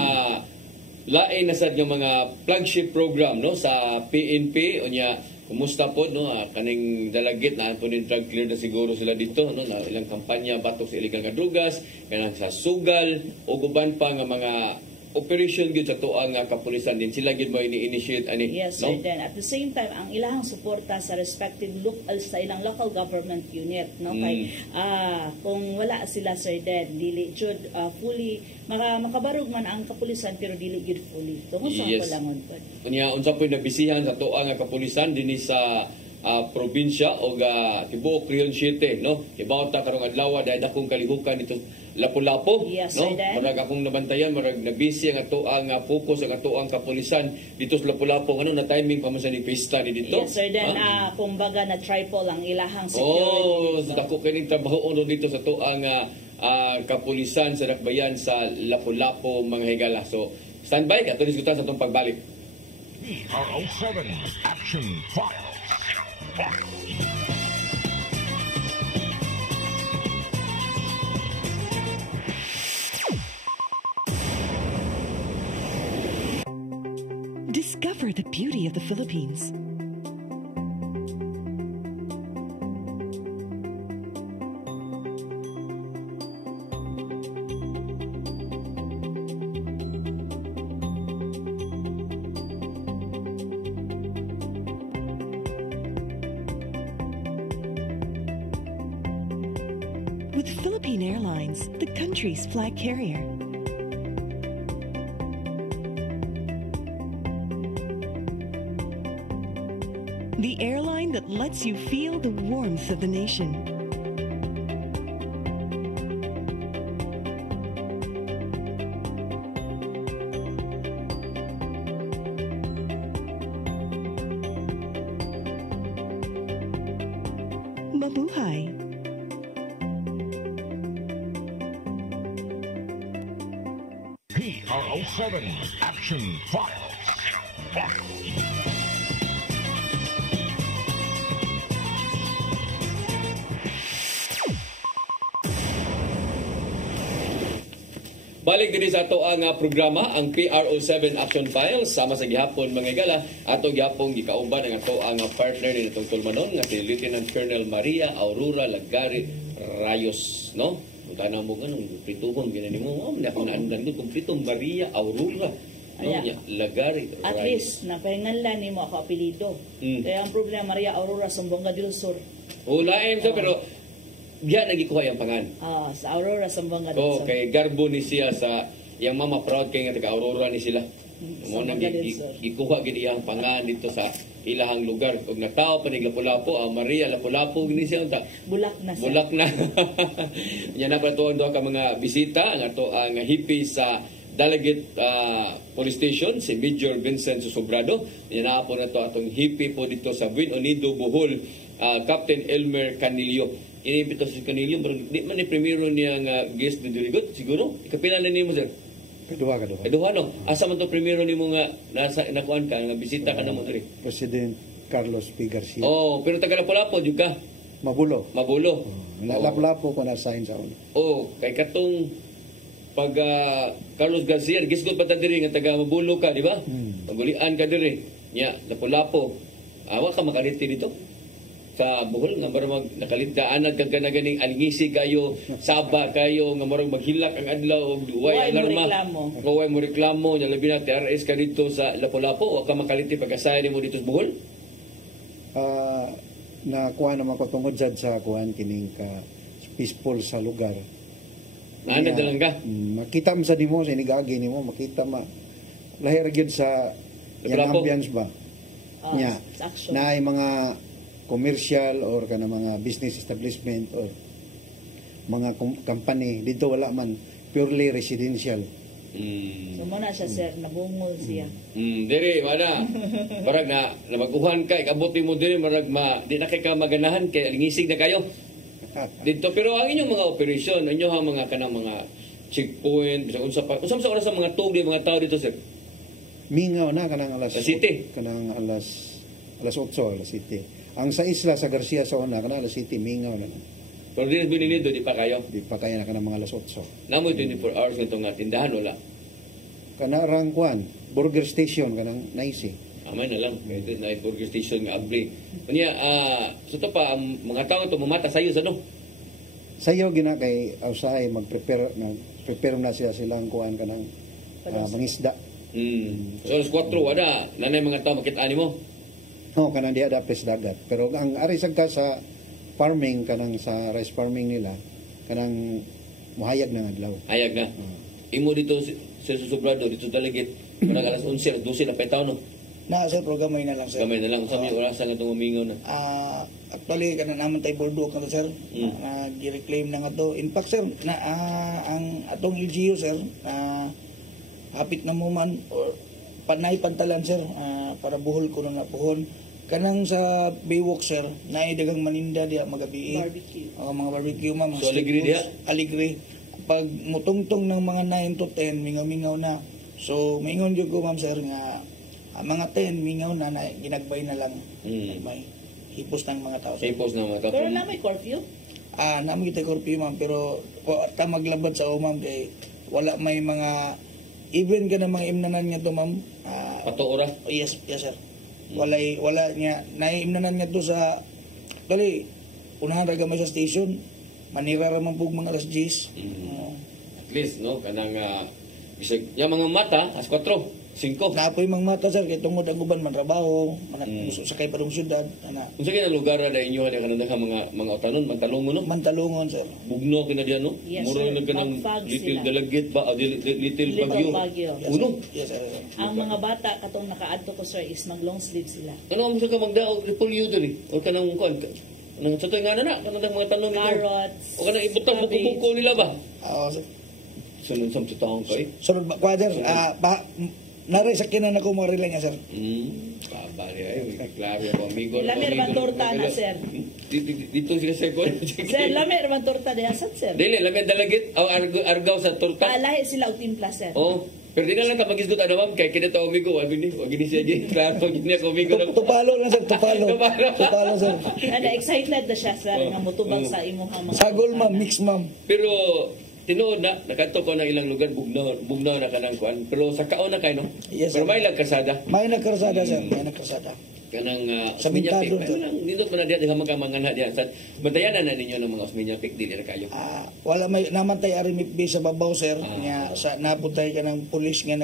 lain na sad nga mga flagship program no sa PNP unya kumusta po no kaning dalagit na antunin drug clear na siguro sila dito no na ilang kampanya batok sa illegal nga drugas kanang sa sugal o guban pa nga mga operation gyud sa tuang nga kapulisan din sila gyud mo ini-initiate ani yes no? sir then at the same time ang ilahang suporta sa respective local sa ilang local government unit no kay kung wala sila sir then dili jud fully makabarog man ang kapulisan pero dili gyud fully tungod sa palangon pod unya unsa poy nabisihan sa tuang nga kapulisan dinhi sa probinsya o tibuok Region 7 no ibawat ta karong adlaw dahil akong kalihukan dito Lapu-Lapu yes, no marag akong nabantayan marag nabisi ang ato ang focus ang ato ang kapulisan dito sa Lapu-Lapu ano na timing pa man sa ni pista ni dito yes sir then kumbaga na triple ang ilahang security dako kining trabaho dito sa ato ang kapulisan sa Dakbayan sa Lapu-Lapu mga higala so standby ato diskutan sa atong pagbalik. PRO7 Action Files. Discover the beauty of the Philippines. With Philippine Airlines, the country's flag carrier. The airline that lets you feel the warmth of the nation. Mabuhay. PRO7 Action Files. balik din sa ato ang programa, ang PRO7 Action Files, sama sa gihapon mga igala, ato gihapon gikauban ang ato ang partner ni natong tulmanon, nga si Lieutenant Colonel Maria Aurora Lagari Rayos, no? Punta na mo ganun, prituhon, ginani mo, hindi ako naandan doon, kumpletong Maria Aurora, no? Ayan. Lagari At Rayos. least, napahinganlan ni mo ako apelido. Kaya ang problema, Maria Aurora, Sambonga del Sur. Ulain siya, pero diya nagikuha yung pangan. Sa Aurora, Sambonga del Sur. Okay, garbo ni siya sa yang mama proud kay nga taga Aurora ni sila. Mo nang Sambonga del Sur. gikuha gid iyang pangan dito sa ilahang lugar. Ug natawo pa ni Lapu-Lapu, Maria Lapu-Lapu gini siya unta. Bulak na siya. Bulak na. Nya na pa tuon ka mga bisita ang ato ang hippie sa Delegate Police Station, si Major Vincent Susobrado. Nya na po na to atong hippie po dito sa Buin Unido, Bohol, Captain Elmer Canillo. Inibito si Canillo, pero di man ni primero niya nga guest ni Durigot, siguro? Ikapila na nimo sir? Kaduha. Kaduha no? Asa man to primero nimo nga nasa nakuan ka, nga bisita ka na mo diri? President Carlos P. Garcia. Oh, pero taga Lapu-Lapu jud ka. Mabulo. Mabulo. Lapu-Lapu ko na-assign sa una. Oh, kay katong pag Carlos Garcia, gisgot pa ta diri nga taga Mabulo ka, di ba? Pagulian ka diri. Nya, Lapu-Lapu. Awa ka makaliti dito sa Bohol nga marang nakalidaan kag ganing alingisi kayo, saba kayo nga marang maghilak ang adlaw og way alarma. Way mo reklamo, nya labi na TRS ka dito sa Lapu-Lapu o ka makaliti pagkasaya nimo dito sa Bohol? Nakuha naman ko tungod dyan sa kuhan kining ka peaceful sa lugar. Naanad na lang ka? Makita mo sa nimo, sa inigagi nimo, makita lahir gyud sa yung Lapu-Lapu. ambience ba? Nya, sa action. na ay mga commercial or kana mga business establishment or mga company dito wala man, purely residential. So muna siya, sir, nabungol siya. Diri, wala. Parang na maguhan ka, ikabuti mo diri, marag di na kay ka maganahan, kaya lingisig na kayo. Dito, pero ang inyong mga operasyon, ang inyong mga kanang mga checkpoint, unsa sa oras sa mga tug, mga tao dito, sir? Mingaw na kanang alas Alas 7. kanang alas 8, alas 7. Ang sa isla sa Garcia sa una kanang alas 7 mingaw na. Pero di bininido, di pa kayo. Di pa kaya na kanang mga alas 8. Namoy 24 hours nito nga tindahan, wala. Kana rangkuan, burger station kanang naisi. Amay na lang, kaya na burger station nga abli. Kanya, so to pa, ang mga tao ito mamata sa'yo sa no? Sayo gina kay usahay mag-prepare na silang kuan kanang mangisda. So alas 4, wala. Nanay mga tao, makita mo? No, kanang diha dapes dagat. Pero ang ari sad ka sa farming kanang sa rice farming nila kanang muhayag na adlaw. Hayag na. Imo dito sa Susobrado, dito Delegate, parang alas 11, 12 na petaw, no? Na sir, programay na lang sir. Gamay na lang, sa mga orasan nga itong umingon na. Actually kana naman tay bordo ka sir. Gi-reclaim na nga to. In fact sir, ang atong LGU sir, hapit na mo man or panay pantalan sir, para buhol ko na puhon. Kanang sa Baywalk sir, naay dagang maninda diha magabi. Barbecue. Mga barbecue mga So, street aligre foods. diha? Aligre. Pag mutungtong ng mga 9 to 10, mingaw-mingaw na. So, maingon jud ko ma'am sir nga mga 10 mingaw na, ginagbay na lang. May hipos ng mga tao. Sapos na mga tao. Pero na may curfew? Namin kita curfew ma'am, pero ta maglabad sa ma'am kay wala may mga even ka na mga imnanan nga to ma'am. Pato ora? Yes sir. Wala niya naimnanan nga to sa dali unahan ra gamay sa station. Manira ra man pug mga alas 10. At least, no? Kanang, bisag, yung mga mata, as 4, 5. Napoy mga mata sir kay tungod ang uban man trabaho, gusto sakay pa dong syudad ana. Kung sa kinang lugar na inyo, kanang ka mga utanon, mantalungon, no? Mantalungon sir. Bugno kina diyan, no? Yes, Muro sir. na kanang Magfag little sila. Delegate ba? Little Bagyo. Bagyo. Uno? Yes sir. Ang mga bata katong nakaadto ko sir is mag long sleeve sila. Ano ang gusto ka magdaog? Repolyo doon, eh? O kanang kuan? Kanang sa nga na, kanang mga tanong nito. Carrots. O kanang ibutang cabbage. buko-buko nila ba? Sir. Sunod sa taong ka, eh? Sunod ba kwadr naray sa kinan ako mo rin sir. Kabali ay, klaro ako, amigo. Lamer man torta na, sir. Dito sila sa ikon. Sir, lami man torta de asat sir. Dili, lamer dalagit, o argaw sa torta. Lahi sila og timpla sir. Oh, pero di na lang magisgot ano ma'am, kaya kinita amigo, wag ni siya dyan. Klaro, gini ako amigo. Tupalo lang sir, tupalo sir. Ana excited na siya sir nga mutubang sa imuhang mga Sagol ma'am, mix ma'am. Pero, tinuod na nakato ko ng ilang lugar bugnaw na kanang kuan pero sa kaon na kay no. Yes, Pero sir. may lagkasada May nagkarsada, sir. May nagkarsada. kanang Sa Osmeña Bintado, Peak. sir. Nindot man na diya diha mga na diya. Sa bantayanan na ninyo ng mga Osmeña Peak dili na kayo. Wala may namatay ari MIPB sa babaw, sir. Ah. Nga sa naputay ka ng pulis nga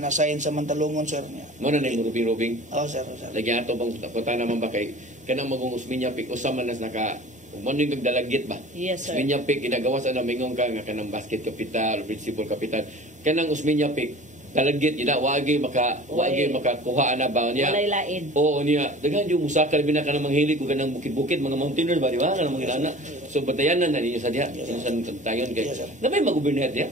nasayin sa Mantalungon, sir. Mo na yung rubing-rubing. Oh, sir, sir. Lagyan ato bang punta naman ba kay kanang magong Osmeña Peak usama nas naka Umano yung dalagit ba? Yes, sir. Osmeña Peak, inagawas na mingong ka nga kanang basket kapital, principal kapital. Kanang Osmeña Peak, dalagit, wagi makakuha na ba niya? Walay lain. Oo niya. Dagan yung musaka labi na ka ng manghilig o kanang bukid-bukid, mga mountaineers ba, di ba? Kanang mga ilana. So, batayanan na ninyo sa diya. Sa tayon kay. Yes, sir. Na ba yung mag-gubernate diya?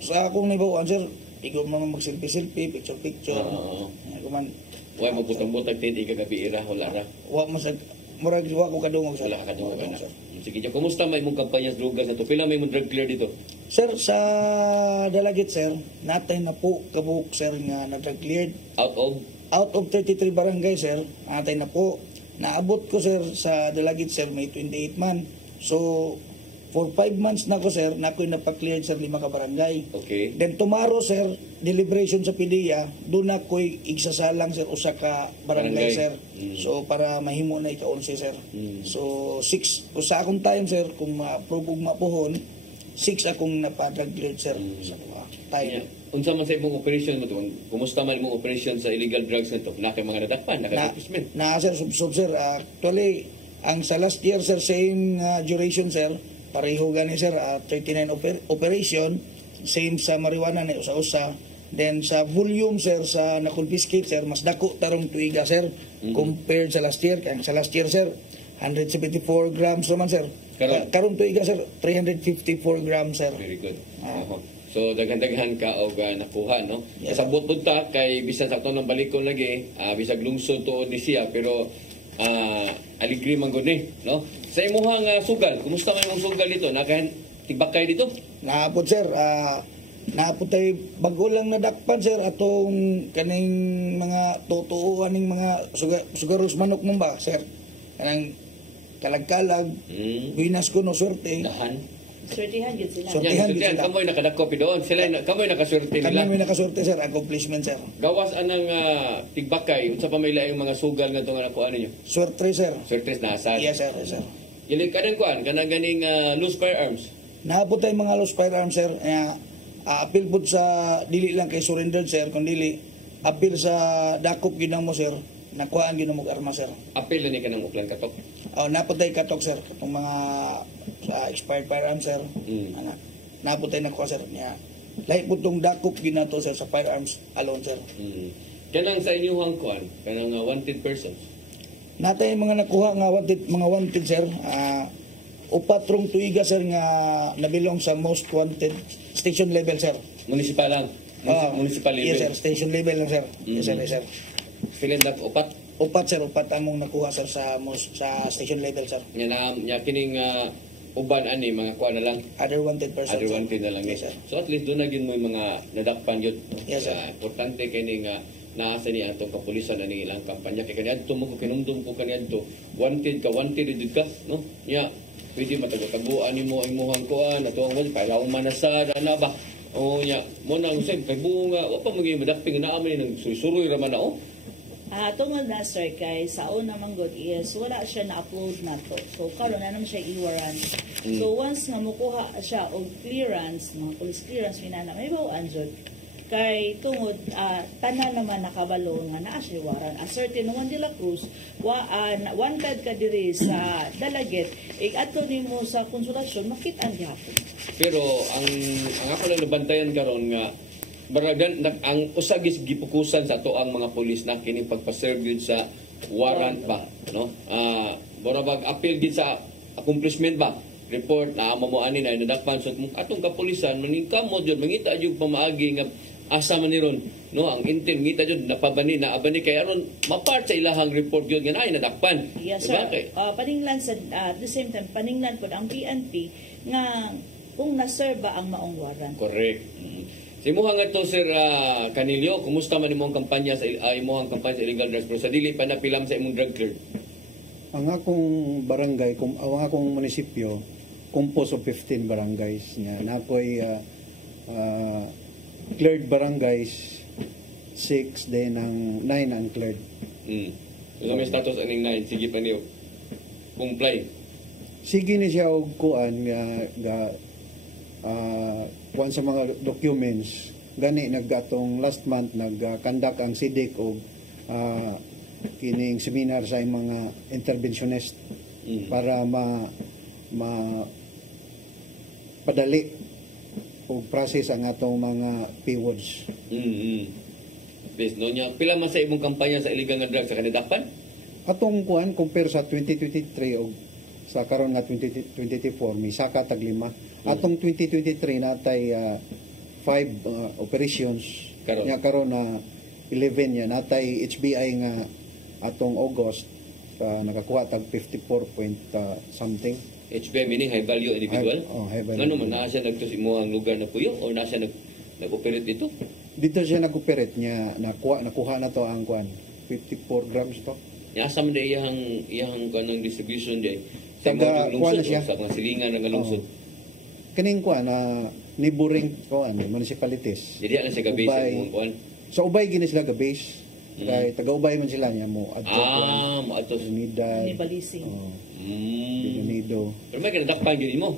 Sa akong nibawaan, sir, ikaw man mag-selfie-selfie, picture-picture. Oo. Ako man, Huwag magbutang-butang tindi kagabi ira, wala ra. wa masag, murag wa ko kadungog, sir. Wala ka dito ka na. Sir. Sige, Diyo, kumusta may mong kampanya sa drugas na to? Pila may mong drug clear dito? Sir, sa Dalagit, sir, natay na po kabuk, sir, nga na-drug cleared. Out of 33 barangay, sir, natay na po. Naabot ko, sir, sa Dalagit, sir, may 28 man. So, for 5 months na ko, sir, na ako'y napakleared, sir, 5 ka barangay. Okay. Then tomorrow, sir, deliberation sa PDEA, doon ako'y igsasalang, sir, usa ka barangay, Barangay. sir. Mm. So, para mahimo na ika-11, sir. Mm. So, 6, sa akong time, sir, kung ma-approve ug mapuhon, 6 akong napadrag cleared, sir, sa time. Yeah. Unsa man sa imong operation mo to? Kumusta man imong operation sa illegal drugs na to? Na kay mga nadakpan, naka-enforcement. Sir, sub, sir. Actually, ang sa last year, sir, same duration, sir. Pareho gani, sir, 39 operation. Same sa marijuana na usa-usa. Then sa volume, sir, sa na-confiscate, sir, mas dako tarong tuiga, sir, compared sa last year. Kaya sa last year, sir, 174 grams naman, sir. Karong tuiga, sir, 354 grams, sir. Very good. So, daghan-daghan ka og nakuha, no? Yes. Kasabot po ta, kay bisan sa ng balikon lagi, bisag lungsod tuod ni siya, pero aligri man gud ni, no? Sa imuhang sugal, kumusta man imong sugal dito? Nakahan tibakay dito? Naapot, sir, naapot tayo bago lang nadakpan, sir, atong kaning mga tutuuan ng mga sugaros manok mong ba, sir? Kanang kalag-kalag, buinas ko no swerte. Dahan. Swertihan gid sila. Swertihan gid sila. Kamoy nakadakop doon. Sila kamoy nakaswerte Kami nila. may nakaswerte, sir, accomplishment, sir. Gawas anang tigbakay, unsa pa may laing mga sugal nga itong nakuha ninyo? Swerte, sir. Swertes na asad. Yes, sir, yes, sir. Yung kanang kuan, kanang ganing loose firearms. Naapot tayo mga lost firearms, sir. Appeal po sa dili lang kay surrendered, sir, kundi appeal sa dakop ginamo, sir. Nakuhaan ginamo arma, sir. Apil na ni kanang uplan katok. Naapot tayo katok, sir, katong mga sa expired firearms, sir. Naapot tayo nakuha, sir. Lahi po itong dakop ginato, sir, sa firearms alone, sir. Kanang sa inyong kuan, kanang wanted persons. Natay mga nakuha nga wanted, sir. Upat rong tuiga, sir, nga nabilong sa most wanted station level, sir. Municipal lang. Municipal level. Yes, sir. Station level lang, sir. Yes, sir, yes, sir. Pilindak upat. Upat, sir. Upat among nakuha, sir, sa station level, sir. Nya kining uban ani mga kuan na lang. Other wanted person, Other sir. wanted na lang. Yes, sir. So at least doon na gyud mo yung mga nadakpan yun. Yes, sir. Importante kay ning naasa ni atong kapulisan ani ilang kampanya kay kaniadto mo ko kinumdum ko kaniadto wanted did ka no nya pwede matago-taguan nimo ang imong kuan ato ang payaw manasad ana ba o nya mo nang say kay bunga wa pa magi madakping na amin nang susuroy ra man na o. Tungod na, sir, kay sa una man good is wala siya na-upload na to. So karon na naman siya i-warrant. So once nga mukuha siya og clearance, mga police clearance pinana may bawaan jud. Kay tungod tanan naman nakabalo nga naa siya warrant. A certain Juan de la Cruz wanted ka diri sa Dalagit, ato nimo sa konsulasyon makit-an gyapon. Pero ang ako lang nabantayan karon nga baragan ang usagis gipukusan sa ato ang mga pulis na kini pagpa-serve yun sa warrant ba no borabag appeal gid sa accomplishment ba report na amo mo ani na nadakpan so atong kapulisan maningkamo jud mangita jud pamaagi nga asa man niron no ang intent ngita jud napabani na abani kay aron mapart sa ilahang report jud nga nay nadakpan. Yes, diba? sir. Paninglan sa at the same time paninglan pod ang PNP nga kung na-serve ba ang maong warrant. Correct. Sa imuhang ato, Sir Canilio, kumusta man imong kampanya sa imuhang kampanya sa illegal drugs pero sa dili pa napilam sa imong drug clear? Ang akong barangay, ang akong munisipyo, composed of 15 barangays niya. Napoy cleared barangays 6, then ang 9 uncleared. So may status aning 9, sige pa niyo comply. Sige ni siya og kuan kuan sa mga documents gani naggatong last month nagkandak ang SIDIC og kining seminar sa mga interventionist para padali og process ang atong mga PWODs. Bes no nya pila man sa imong kampanya sa illegal nga drugs sa kanadapan? Atong kuan compare sa 2023 og sa karon nga 2024 may saka tag 5. Atong 2023 natay 5 operations Karon. nya karon na 11 ya natay HBI nga atong August nakakuha tag 54 point something. HBI meaning high value individual? High value. Ano man naa siya nagto sa imong lugar na puyo o naa siya nag-operate dito? Dito siya nag-operate niya nakuha na to ang kuan 54 grams to. Nya asa man iyang kanang distribution di sa Taga- mga kuha na lungsod siya. o sa mga silingan ng lungsod. Kining kuan na neighboring kuan municipalities. Jadi ana siya gabi sa Ubay. imong kuan. Sa Ubay gini sila ga-base. Kay taga-Ubay man sila niya mo adto Mo ato. Unidad. Ni balising. Unido. Pero may kanadakpan gid mo.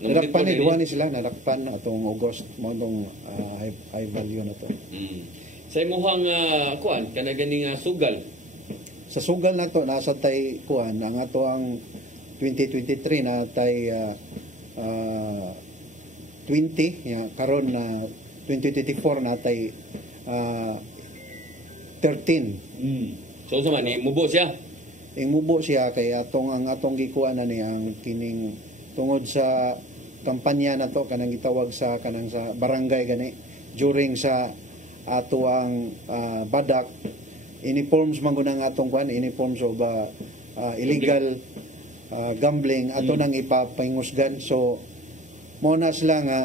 Nadakpan ni duwa ni sila nadakpan atong August mo tong high value na to. Sa imong kuan kana gani nga sugal. Sa sugal na to nasa tay kuan ang ato ang 2023 na tay 20 ya karon na 2024 na tay 13. So sa man ni mubo siya. Mubo siya kay ang atong gikuan na ni ang kining tungod sa kampanya na to kanang gitawag sa kanang sa barangay gani during sa ato ang badak uniforms man gunang atong kuan uniforms of illegal gambling ato nang ipapahingusgan. So mo na sila nga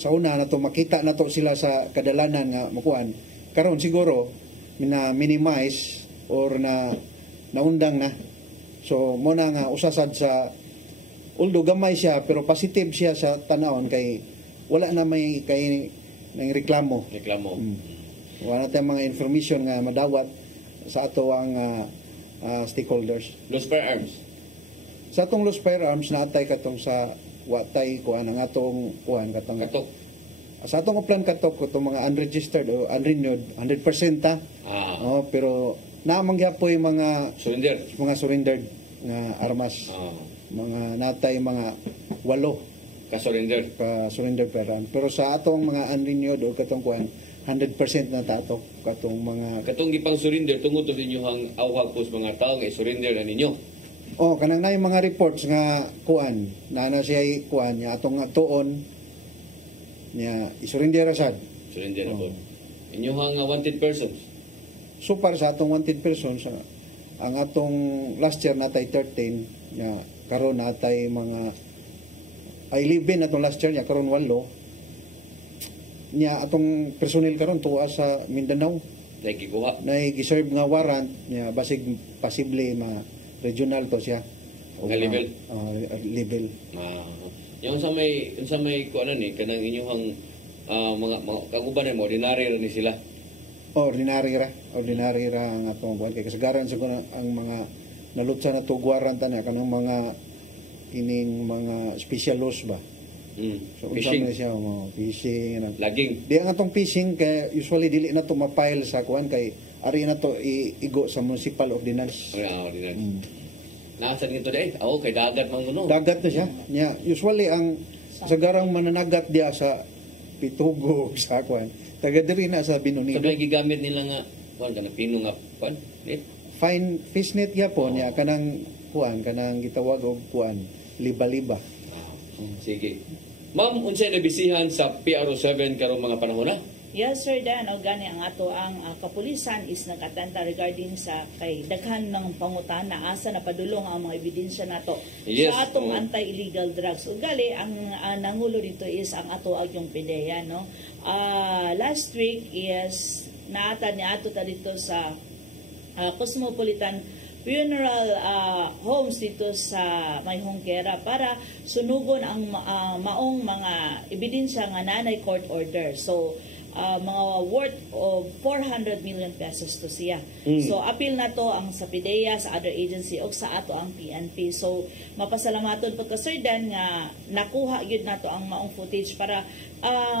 sa una na to makita na to sila sa kadalanan nga makuan karon siguro minimize or naundang na. So mo na nga usasad sa although gamay siya pero positive siya sa tanawon kay wala na may kay nang reklamo. Wala tayong mga information nga madawat sa ato ang stakeholders. Los firearms. Sa atong Los Firearms naatay katong sa watay kuan ang atong kuan katong Katok. sa atong plan katok katong mga unregistered o unrenewed 100% ta. Pero naamang gyapoy mga surrendered nga armas. Mga natay mga 8 ka-surrender firearm. Pero sa atong mga unrenewed o katong kuan 100% na tato katong mga Katong gipang surrender tungod to ninyo ang awhag pos mga tao nga surrender na ninyo. kanang na yung mga reports nga kuan na siya kuan niya atong tuon niya isurrender asad. Surrender na po. Inyong wanted persons. So para sa atong wanted persons ang atong last year natay 13 niya karon natay mga 11 atong last year niya karon 8 niya atong personnel karon tuwa sa Mindanao Nagkikuha. giserve nga warrant niya basig posible regional to siya Nga level? Level. Yung sa may kuanan ni kanang inyong mga kaguban mo ordinary ni sila. Ordinary ra ang atong buwan kay kasagaran siguro ang mga nalutsa na tugwaran ta na kanang mga kining mga special laws ba. So Fishing. unsa man siya fishing Laging. di ang atong fishing kay usually dili na to mapile sa kuan kay ari na to igo sa municipal ordinance. Ordinary. Nasa dito dai. Kay dagat man kuno. Dagat na siya. Nya usually ang sagarang mananagat dia sa Pitugo sa kuan. Taga diri na sa Binunido. Sabay gigamit nila nga kuan kana pino nga kuan. Fine fish net gyapon ya kanang kuan kanang gitawag og kuan liba-liba. Sige. Ma'am, unsay nabisihan sa PRO7 karong mga panahon na? Yes, Sir Dan. O gani ang ato ang kapulisan is nag-atenta regarding sa kay daghan ng pangutana asa na padulong ang mga ebidensya nato Yes, sa atong anti-illegal drugs. O gali ang nangulo dito is ang ato yung PDEA, no. Last week is naata ni ato ta dito sa Cosmopolitan funeral homes dito sa May Hongkera para sunugon ang maong mga ebidensya nga nanay court order. So mga worth of 400 million pesos to siya. So appeal na to ang sa PIDEA, sa other agency o sa ato ang PNP. So mapasalamaton po ka Sir Dan nga nakuha gyud nato ang maong footage para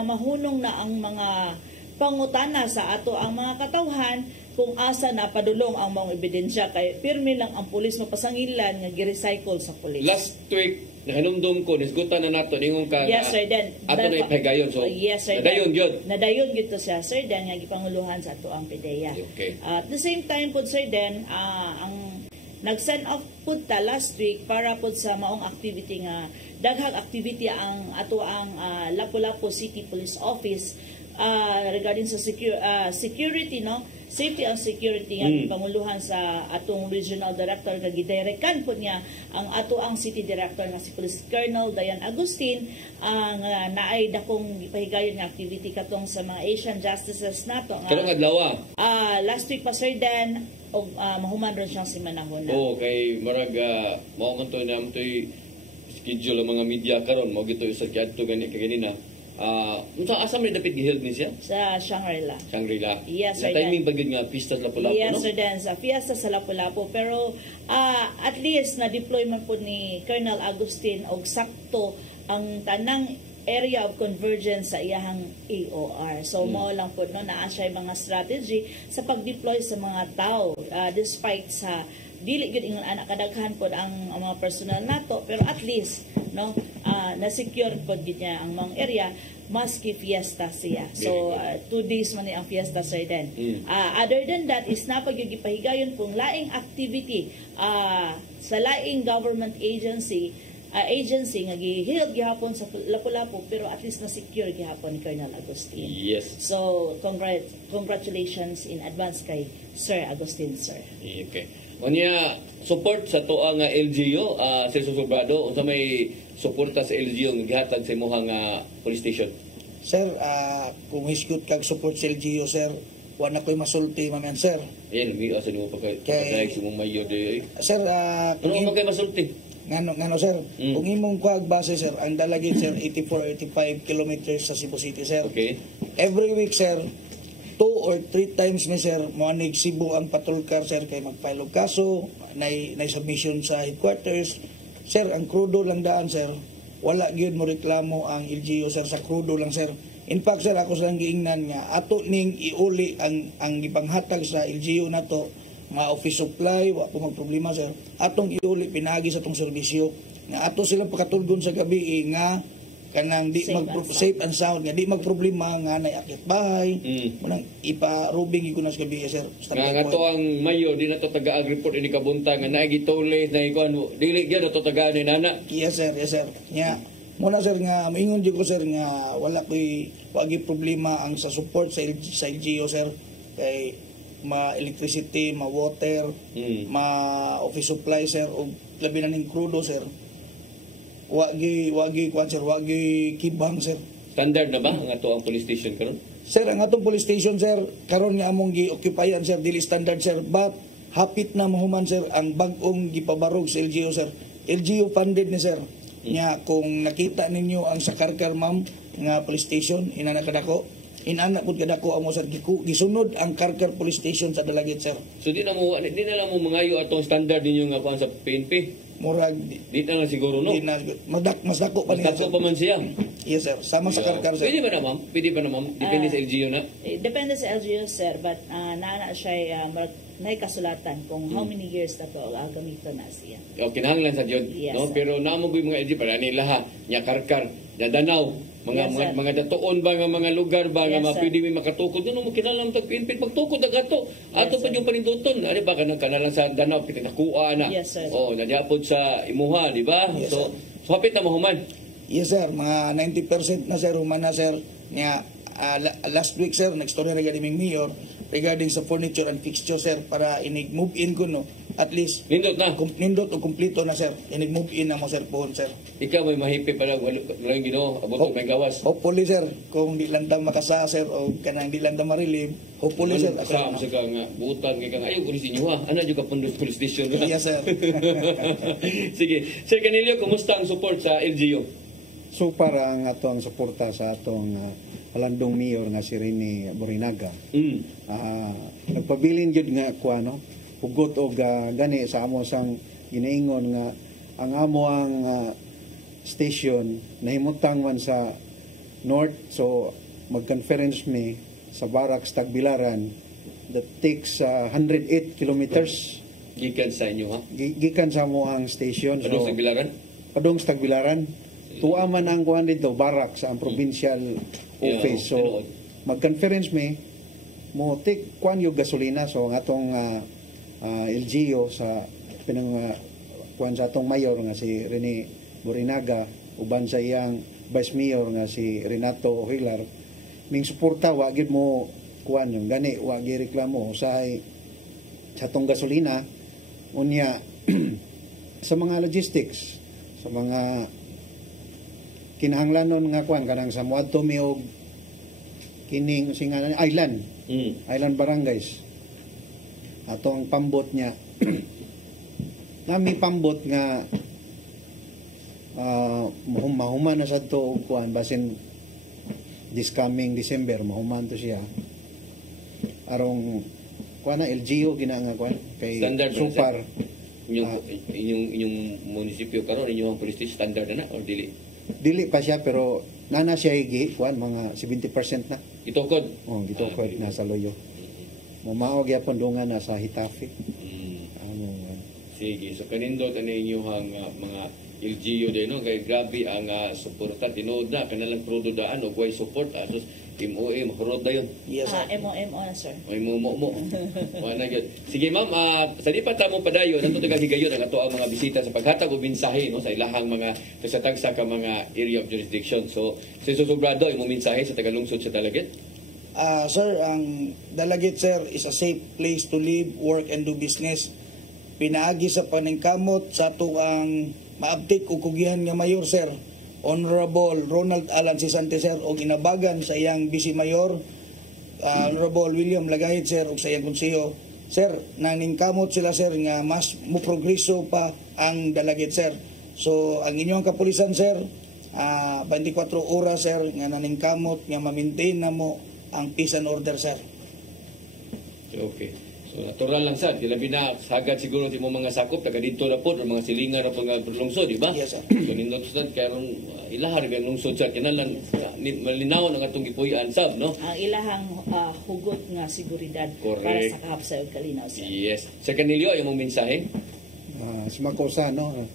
mahunong na ang mga pangutana sa ato ang mga katawhan kung asa na padulong ang maong ebidensya kay pirmi lang ang pulis mapasangilan nga gi-recycle sa pulis. Last week nahinumdum ko nisgutan na nato ningon ka yes, sir, then, ato na ipahigayon. So yes, sir, nadayon gyud. Nadayon gyud to siya Sir Dan nga gipanguluhan sa ato ang PIDEA. Okay. At the same time po Sir Dan, ang nag-send off po ta last week para po sa maong activity nga daghang activity ang ato ang Lapu-Lapu City Police Office regarding sa security, no, safety and security nga panguluhan sa atong regional director nga gidirekan po niya ang ato ang city director nga si Police Colonel Dayan Agustin ang naay dakong gipahigayon nga activity katong sa mga Asian justices nato nga Karong adlaw last week pa Sir Dan og mahuman ron siyang simanahon na. Oo, kay marag mao kanto na toy schedule ang mga media karon mao gito sa kadto gani kanina. Unsa asa may dapat gi-held ni siya? Sa Shangri-La. Shangri-La. Yes, na sir. timing bagid nga pista sa Lapu-Lapu, yes, no? sir, Dan. Sa fiesta sa Lapu-Lapu. Pero at least na-deploy man po ni Colonel Agustin og sakto ang tanang area of convergence sa iyahang AOR. So, mao lang po, no, naa siya mga strategy sa pag-deploy sa mga tao despite sa dili gyud ingon anak kadaghan pod ang mga personal nato pero at least no na-secure pod gid niya ang mga area maski fiesta siya. So 2 days man ni ang fiesta Sir Dan. Other than that is napagyugipahigayon kung laing activity sa laing government agency nga gihiled gihapon sa Lapu-Lapu pero at least na-secure gihapon ni Colonel Agustin. Yes. So congratulations in advance kay Sir Agustin, sir. Okay. Unya support sa tuwa nga LGU, Sir Sobrado, unsa may suporta sa LGU nga gihatag sa imong police station? Sir, kung hisgot kag support sa LGU, sir, wala ko'y masulti, mamen, sir. Ayan, umiwas sa imong pagkakayag sa imong mayo de. Sir, Ano ang magkay masulti? ngano sir, kung imong kuag base, sir, ang dalagit, sir, 84-85 kilometers sa Cebu City, sir. Okay. Every week, sir, 2 or 3 times ni sir moanig Cebu ang patrol car, sir, kay magfile og kaso nay submission sa headquarters, sir. Ang krudo lang daan, sir, wala gyud mo reklamo ang LGU, sir, sa krudo lang, sir. In fact, sir, ako silang giingnan nga ato ning iuli ang ipanghatag sa LGU nato nga office supply, wa po magproblema, sir. Atong iuli pinagi sa atong serbisyo nga ato silang pakatulgon sa gabi nga kanang di safe and sound nga di magproblema nga naakit bahay munang ipa-rubing igunas gabi, sir. Nga to ang mayo di na to taga-ag report ini kabunta nga naay gitole na ikuan dili gyud to taga ni nana. Yes, sir. Nya muna, sir, nga maingon jud ko, sir, nga wala koy wagi problema ang sa support sa LGU, sir, kay ma-electricity, ma-water, ma-office supply, sir, o labi na ning krudo, sir. Wagi kwan, sir, wagi kibang, sir. Standard na ba ang ato ang police station karon? Sir, ang atong police station, sir, karon nga among gi-occupayan, sir, dili standard, sir, but hapit na mahuman, sir, ang bag-ong gipabarog sa LGU, sir. LGU funded ni, sir. Nya kung nakita ninyo ang sa Karkar, ma'am, nga police station inana kadako pud kadako amo, sir, gisunod ang Karkar police station sa Dalagit, sir. So di na lang mo mangayo atong standard ninyo nga kuan sa PNP. Murag di na lang siguro, no? Mas dako pa niya, Dako pa man siya. Yes, sir. Sama sa Karkar, sir. Pwede ba na, ma'am? Depende sa LGU na? Depende sa LGU, sir, but naana siya may kasulatan kung how many years na to gamiton na siya. O kinahanglan sa Diyon, Yes, no? sir. Pero namo gyud mga LGU para nilaha nya Karkar, nya Danau, Yes, sir. mga datoon ba nga mga lugar ba nga Yes, sir. pwede may makatukod mo kinahanglan tag PNP pagtukod agato. Ato Yes, pa sir. yung paninduton, ani ba kanalang sa Danau pinakakuha na. Yes, sir. Oh, nagyapod sa imuha, di ba? Yes, So hapit na mahuman. Yes, sir. Mga 90% na, sir, human na, sir. Nga last week, sir, nag-story na ganiming mayor regarding sa furniture and fixture, sir, para inig-move in ko, no. at least Nindot na. nindot o kumpleto na sir. Inig-move in na mo sir po sir. Ikaw may mahipi pa lang, walang Ginoo, abot may gawas. Hopefully sir, kung di lang daw makasa sir o kanang di lang daw marilim, hopefully sir. Kasama sa ka nga, buutan kay kang ayaw police ninyo ha. Ano yung kapundos police station ha? Yes sir. Sige. Sir Canelio, kumusta ang support sa LGU? So para ang atong suporta sa atong halandong mayor nga si Rene Borinaga. Nagpabilin gyud nga kuano, hugot og gani sa amo sang ginaingon nga ang amo ang station nahimutang man sa north, so mag-conference me sa Barracks Tagbilaran that takes 108 kilometers Gikan sa inyo ha? gikan sa amo ang station. Ano sa Bilaran? Padong sa Tagbilaran. Tuwa man ang kuan dito, Barracks ang provincial office. So mag-conference me mo take kuan yung gasolina, so ang atong LGU sa pinang kuan sa atong mayor nga si Rene Borinaga uban sa iyang vice mayor nga si Renato Hilar ming suporta wa gyud mo kuan yung gani wa gyud reklamo usahay sa atong gasolina unya sa mga logistics, sa mga kinahanglanon nga kuan kanang sa moadto mi og kining singanan island island barangays ato ang pambot niya nami pambot nga mahuma na sa to kuan basin this coming December mahuman to siya arong kuan na LGU gina nga kuan kay Standard super inyong munisipyo karon inyong police station standard na or dili pa siya pero nana siya higi kuan mga 70% na itukod gitukod na sa loyo mamaog yapon dungan na sa Hitafe. Sige, so kanindot ano inyong mga LGU din no kay grabe ang suporta tinuod na kanalang produdaan og way support asos MOA makurod dayon. Yes sir. MOMO na sir. May mo. Wala gyud. Sige ma'am, sa di pa tamo padayon nato tagahigayon ang ato ang mga bisita sa paghatag og mensahe no sa ilahang mga kasatagsa ka mga area of jurisdiction. So sa susubrado imong mensahe sa tagalungsod sa Dalagit. Sir, ang Dalagit sir is a safe place to live, work and do business. Pinaagi sa paningkamot sa ato ang maabtik o kugihan nga mayor sir, Honorable Ronald Alan Sisante sir, o inabagan sa iyang Vice Mayor Honorable William Lagahit sir o sa iyang konseyo sir, naningkamot sila sir nga mas muprogreso pa ang Dalagit sir. So ang inyong kapulisan sir 24 oras sir nga naningkamot nga ma-maintain na mo ang peace and order sir. Okay. So natural lang sad, labi na sagad siguro ti mo mga sakop taga dito na pod or mga silingan ra nga lungsod, di ba? Yes sir. So nindot sad karon ilahar gan lungsod sa kinahanglan malinaw ang atong gipuy-an sab, no? Ang ilahang hugot nga seguridad para sa kahapsay ug kalinaw sir. Yes. Sa Canelio imong mensahe? Sumakosa no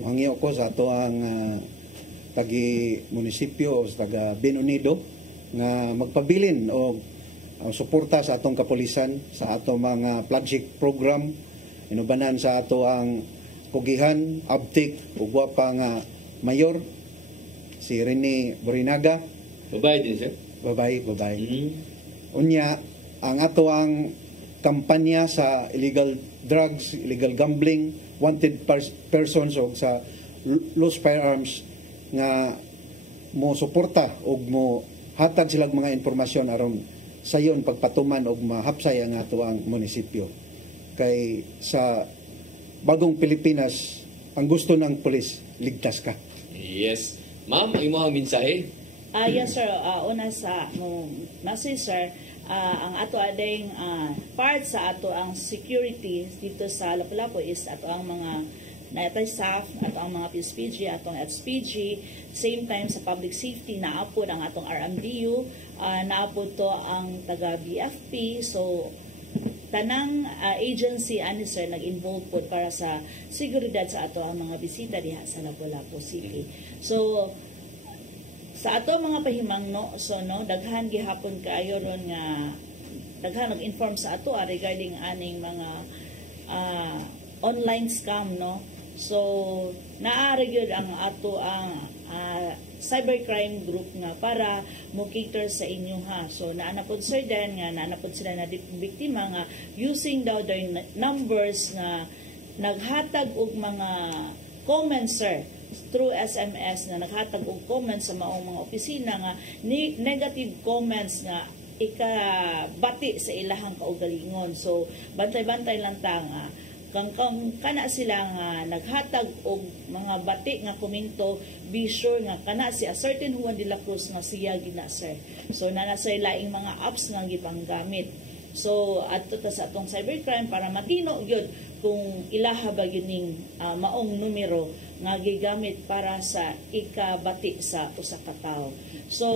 mangyo ko sa ato ang tagi munisipyo o taga Benunido nga magpabilin og ang suporta sa atong kapulisan sa atong mga flagship program inubanan sa ato ang pugihan abtik ug pa nga mayor si Rene Borinaga. Babay din sir. Babay. Unya ang ato ang kampanya sa illegal drugs, illegal gambling, wanted persons o sa lost firearms nga mo suporta og mo hatag silang mga informasyon aron sayon pagpatuman og mahapsay ang ato ang munisipyo. Kay sa bagong Pilipinas, ang gusto ng pulis, ligtas ka. Yes. Ma'am, imong mensahe? Yes sir, una sa message sir, ang ato ading part sa ato ang security dito sa Lapu-Lapu is ato ang mga natay staff, ato ang mga PSPG, atong SPG, same time sa public safety, naapod ang atong RMDU, naapod to ang taga BFP, so tanang agency ani sir nag-involve po para sa seguridad sa ato ang mga bisita diha sa Lapu-Lapu City. So sa ato mga pahimangno, so no daghan gihapon kaayo ron nga daghan nag-inform sa ato regarding aning mga online scam no. So naari gyud ang ato ang cybercrime group nga para mo cater sa inyo ha. So naanapod sir din nga naanapod sila na biktima nga using daw their numbers nga naghatag og mga comments sir through SMS na naghatag og comments sa maong mga opisina nga negative comments nga ikabati sa ilahang kaugalingon. So bantay-bantay lang ta nga kang kana sila nga naghatag og mga bati nga komento, be sure nga kana si a certain Juan de la Cruz nga siya gina sir. So nana sa laing mga apps nga gipanggamit. So adto ta sa atong cybercrime para matino gyud kung ilaha ba yun ning maong numero nga gigamit para sa ikabati sa usa ka tawo. So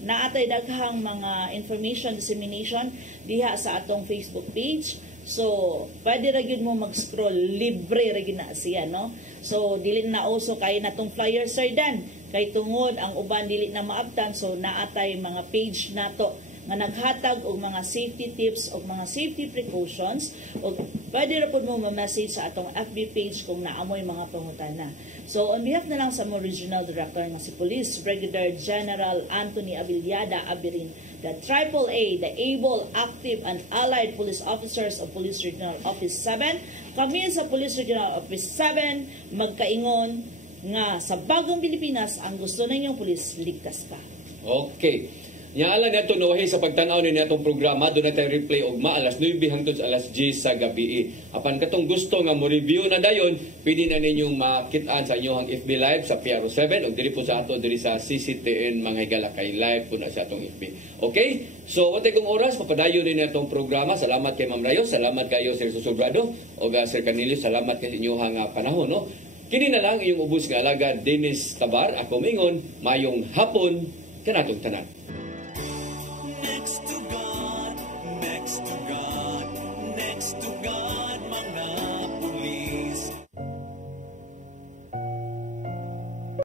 naatay daghang mga information dissemination diha sa atong Facebook page. So pwede ra gyud mo mag-scroll, libre ra gyud na siya no. So dili na uso kay natong flyer sir dan kay tungod ang uban dili na maabtan, so naatay mga page nato nga naghatag og mga safety tips og mga safety precautions, og pwede ra pud mo ma-message sa atong FB page kung naamoy mga pangutana. So on behalf na lang sa mo Regional Director nga si Police Brigadier General Anthony Abiliada Abirin, the AAA, the able, active, and allied police officers of Police Regional Office 7, kami sa Police Regional Office 7 magkaingon nga sa bagong Pilipinas ang gusto ninyong pulis, ligtas ka. Okay. Nyala nga ito nawahi sa pagtanaw ni natong programa, doon natin replay ogma alas 9 hangtod sa alas 10 sa gabi. Apan katong gusto nga mo review na dayon, pwede na ninyong makitaan sa inyong FB Live sa PRO7 o diri po sa ato diri sa CCTN mga higala kay live po na sa atong FB. Okay? So, watay kong oras, papadayon din natong programa. Salamat kay Ma'am Rayo, salamat kayo Sir Susobrado, o Sir Canilio, salamat kay inyong panahon. No? Kini na lang iyong ubos nga alaga, Dennis Tabar, ako mingon, mayong hapon, kanatong tanan.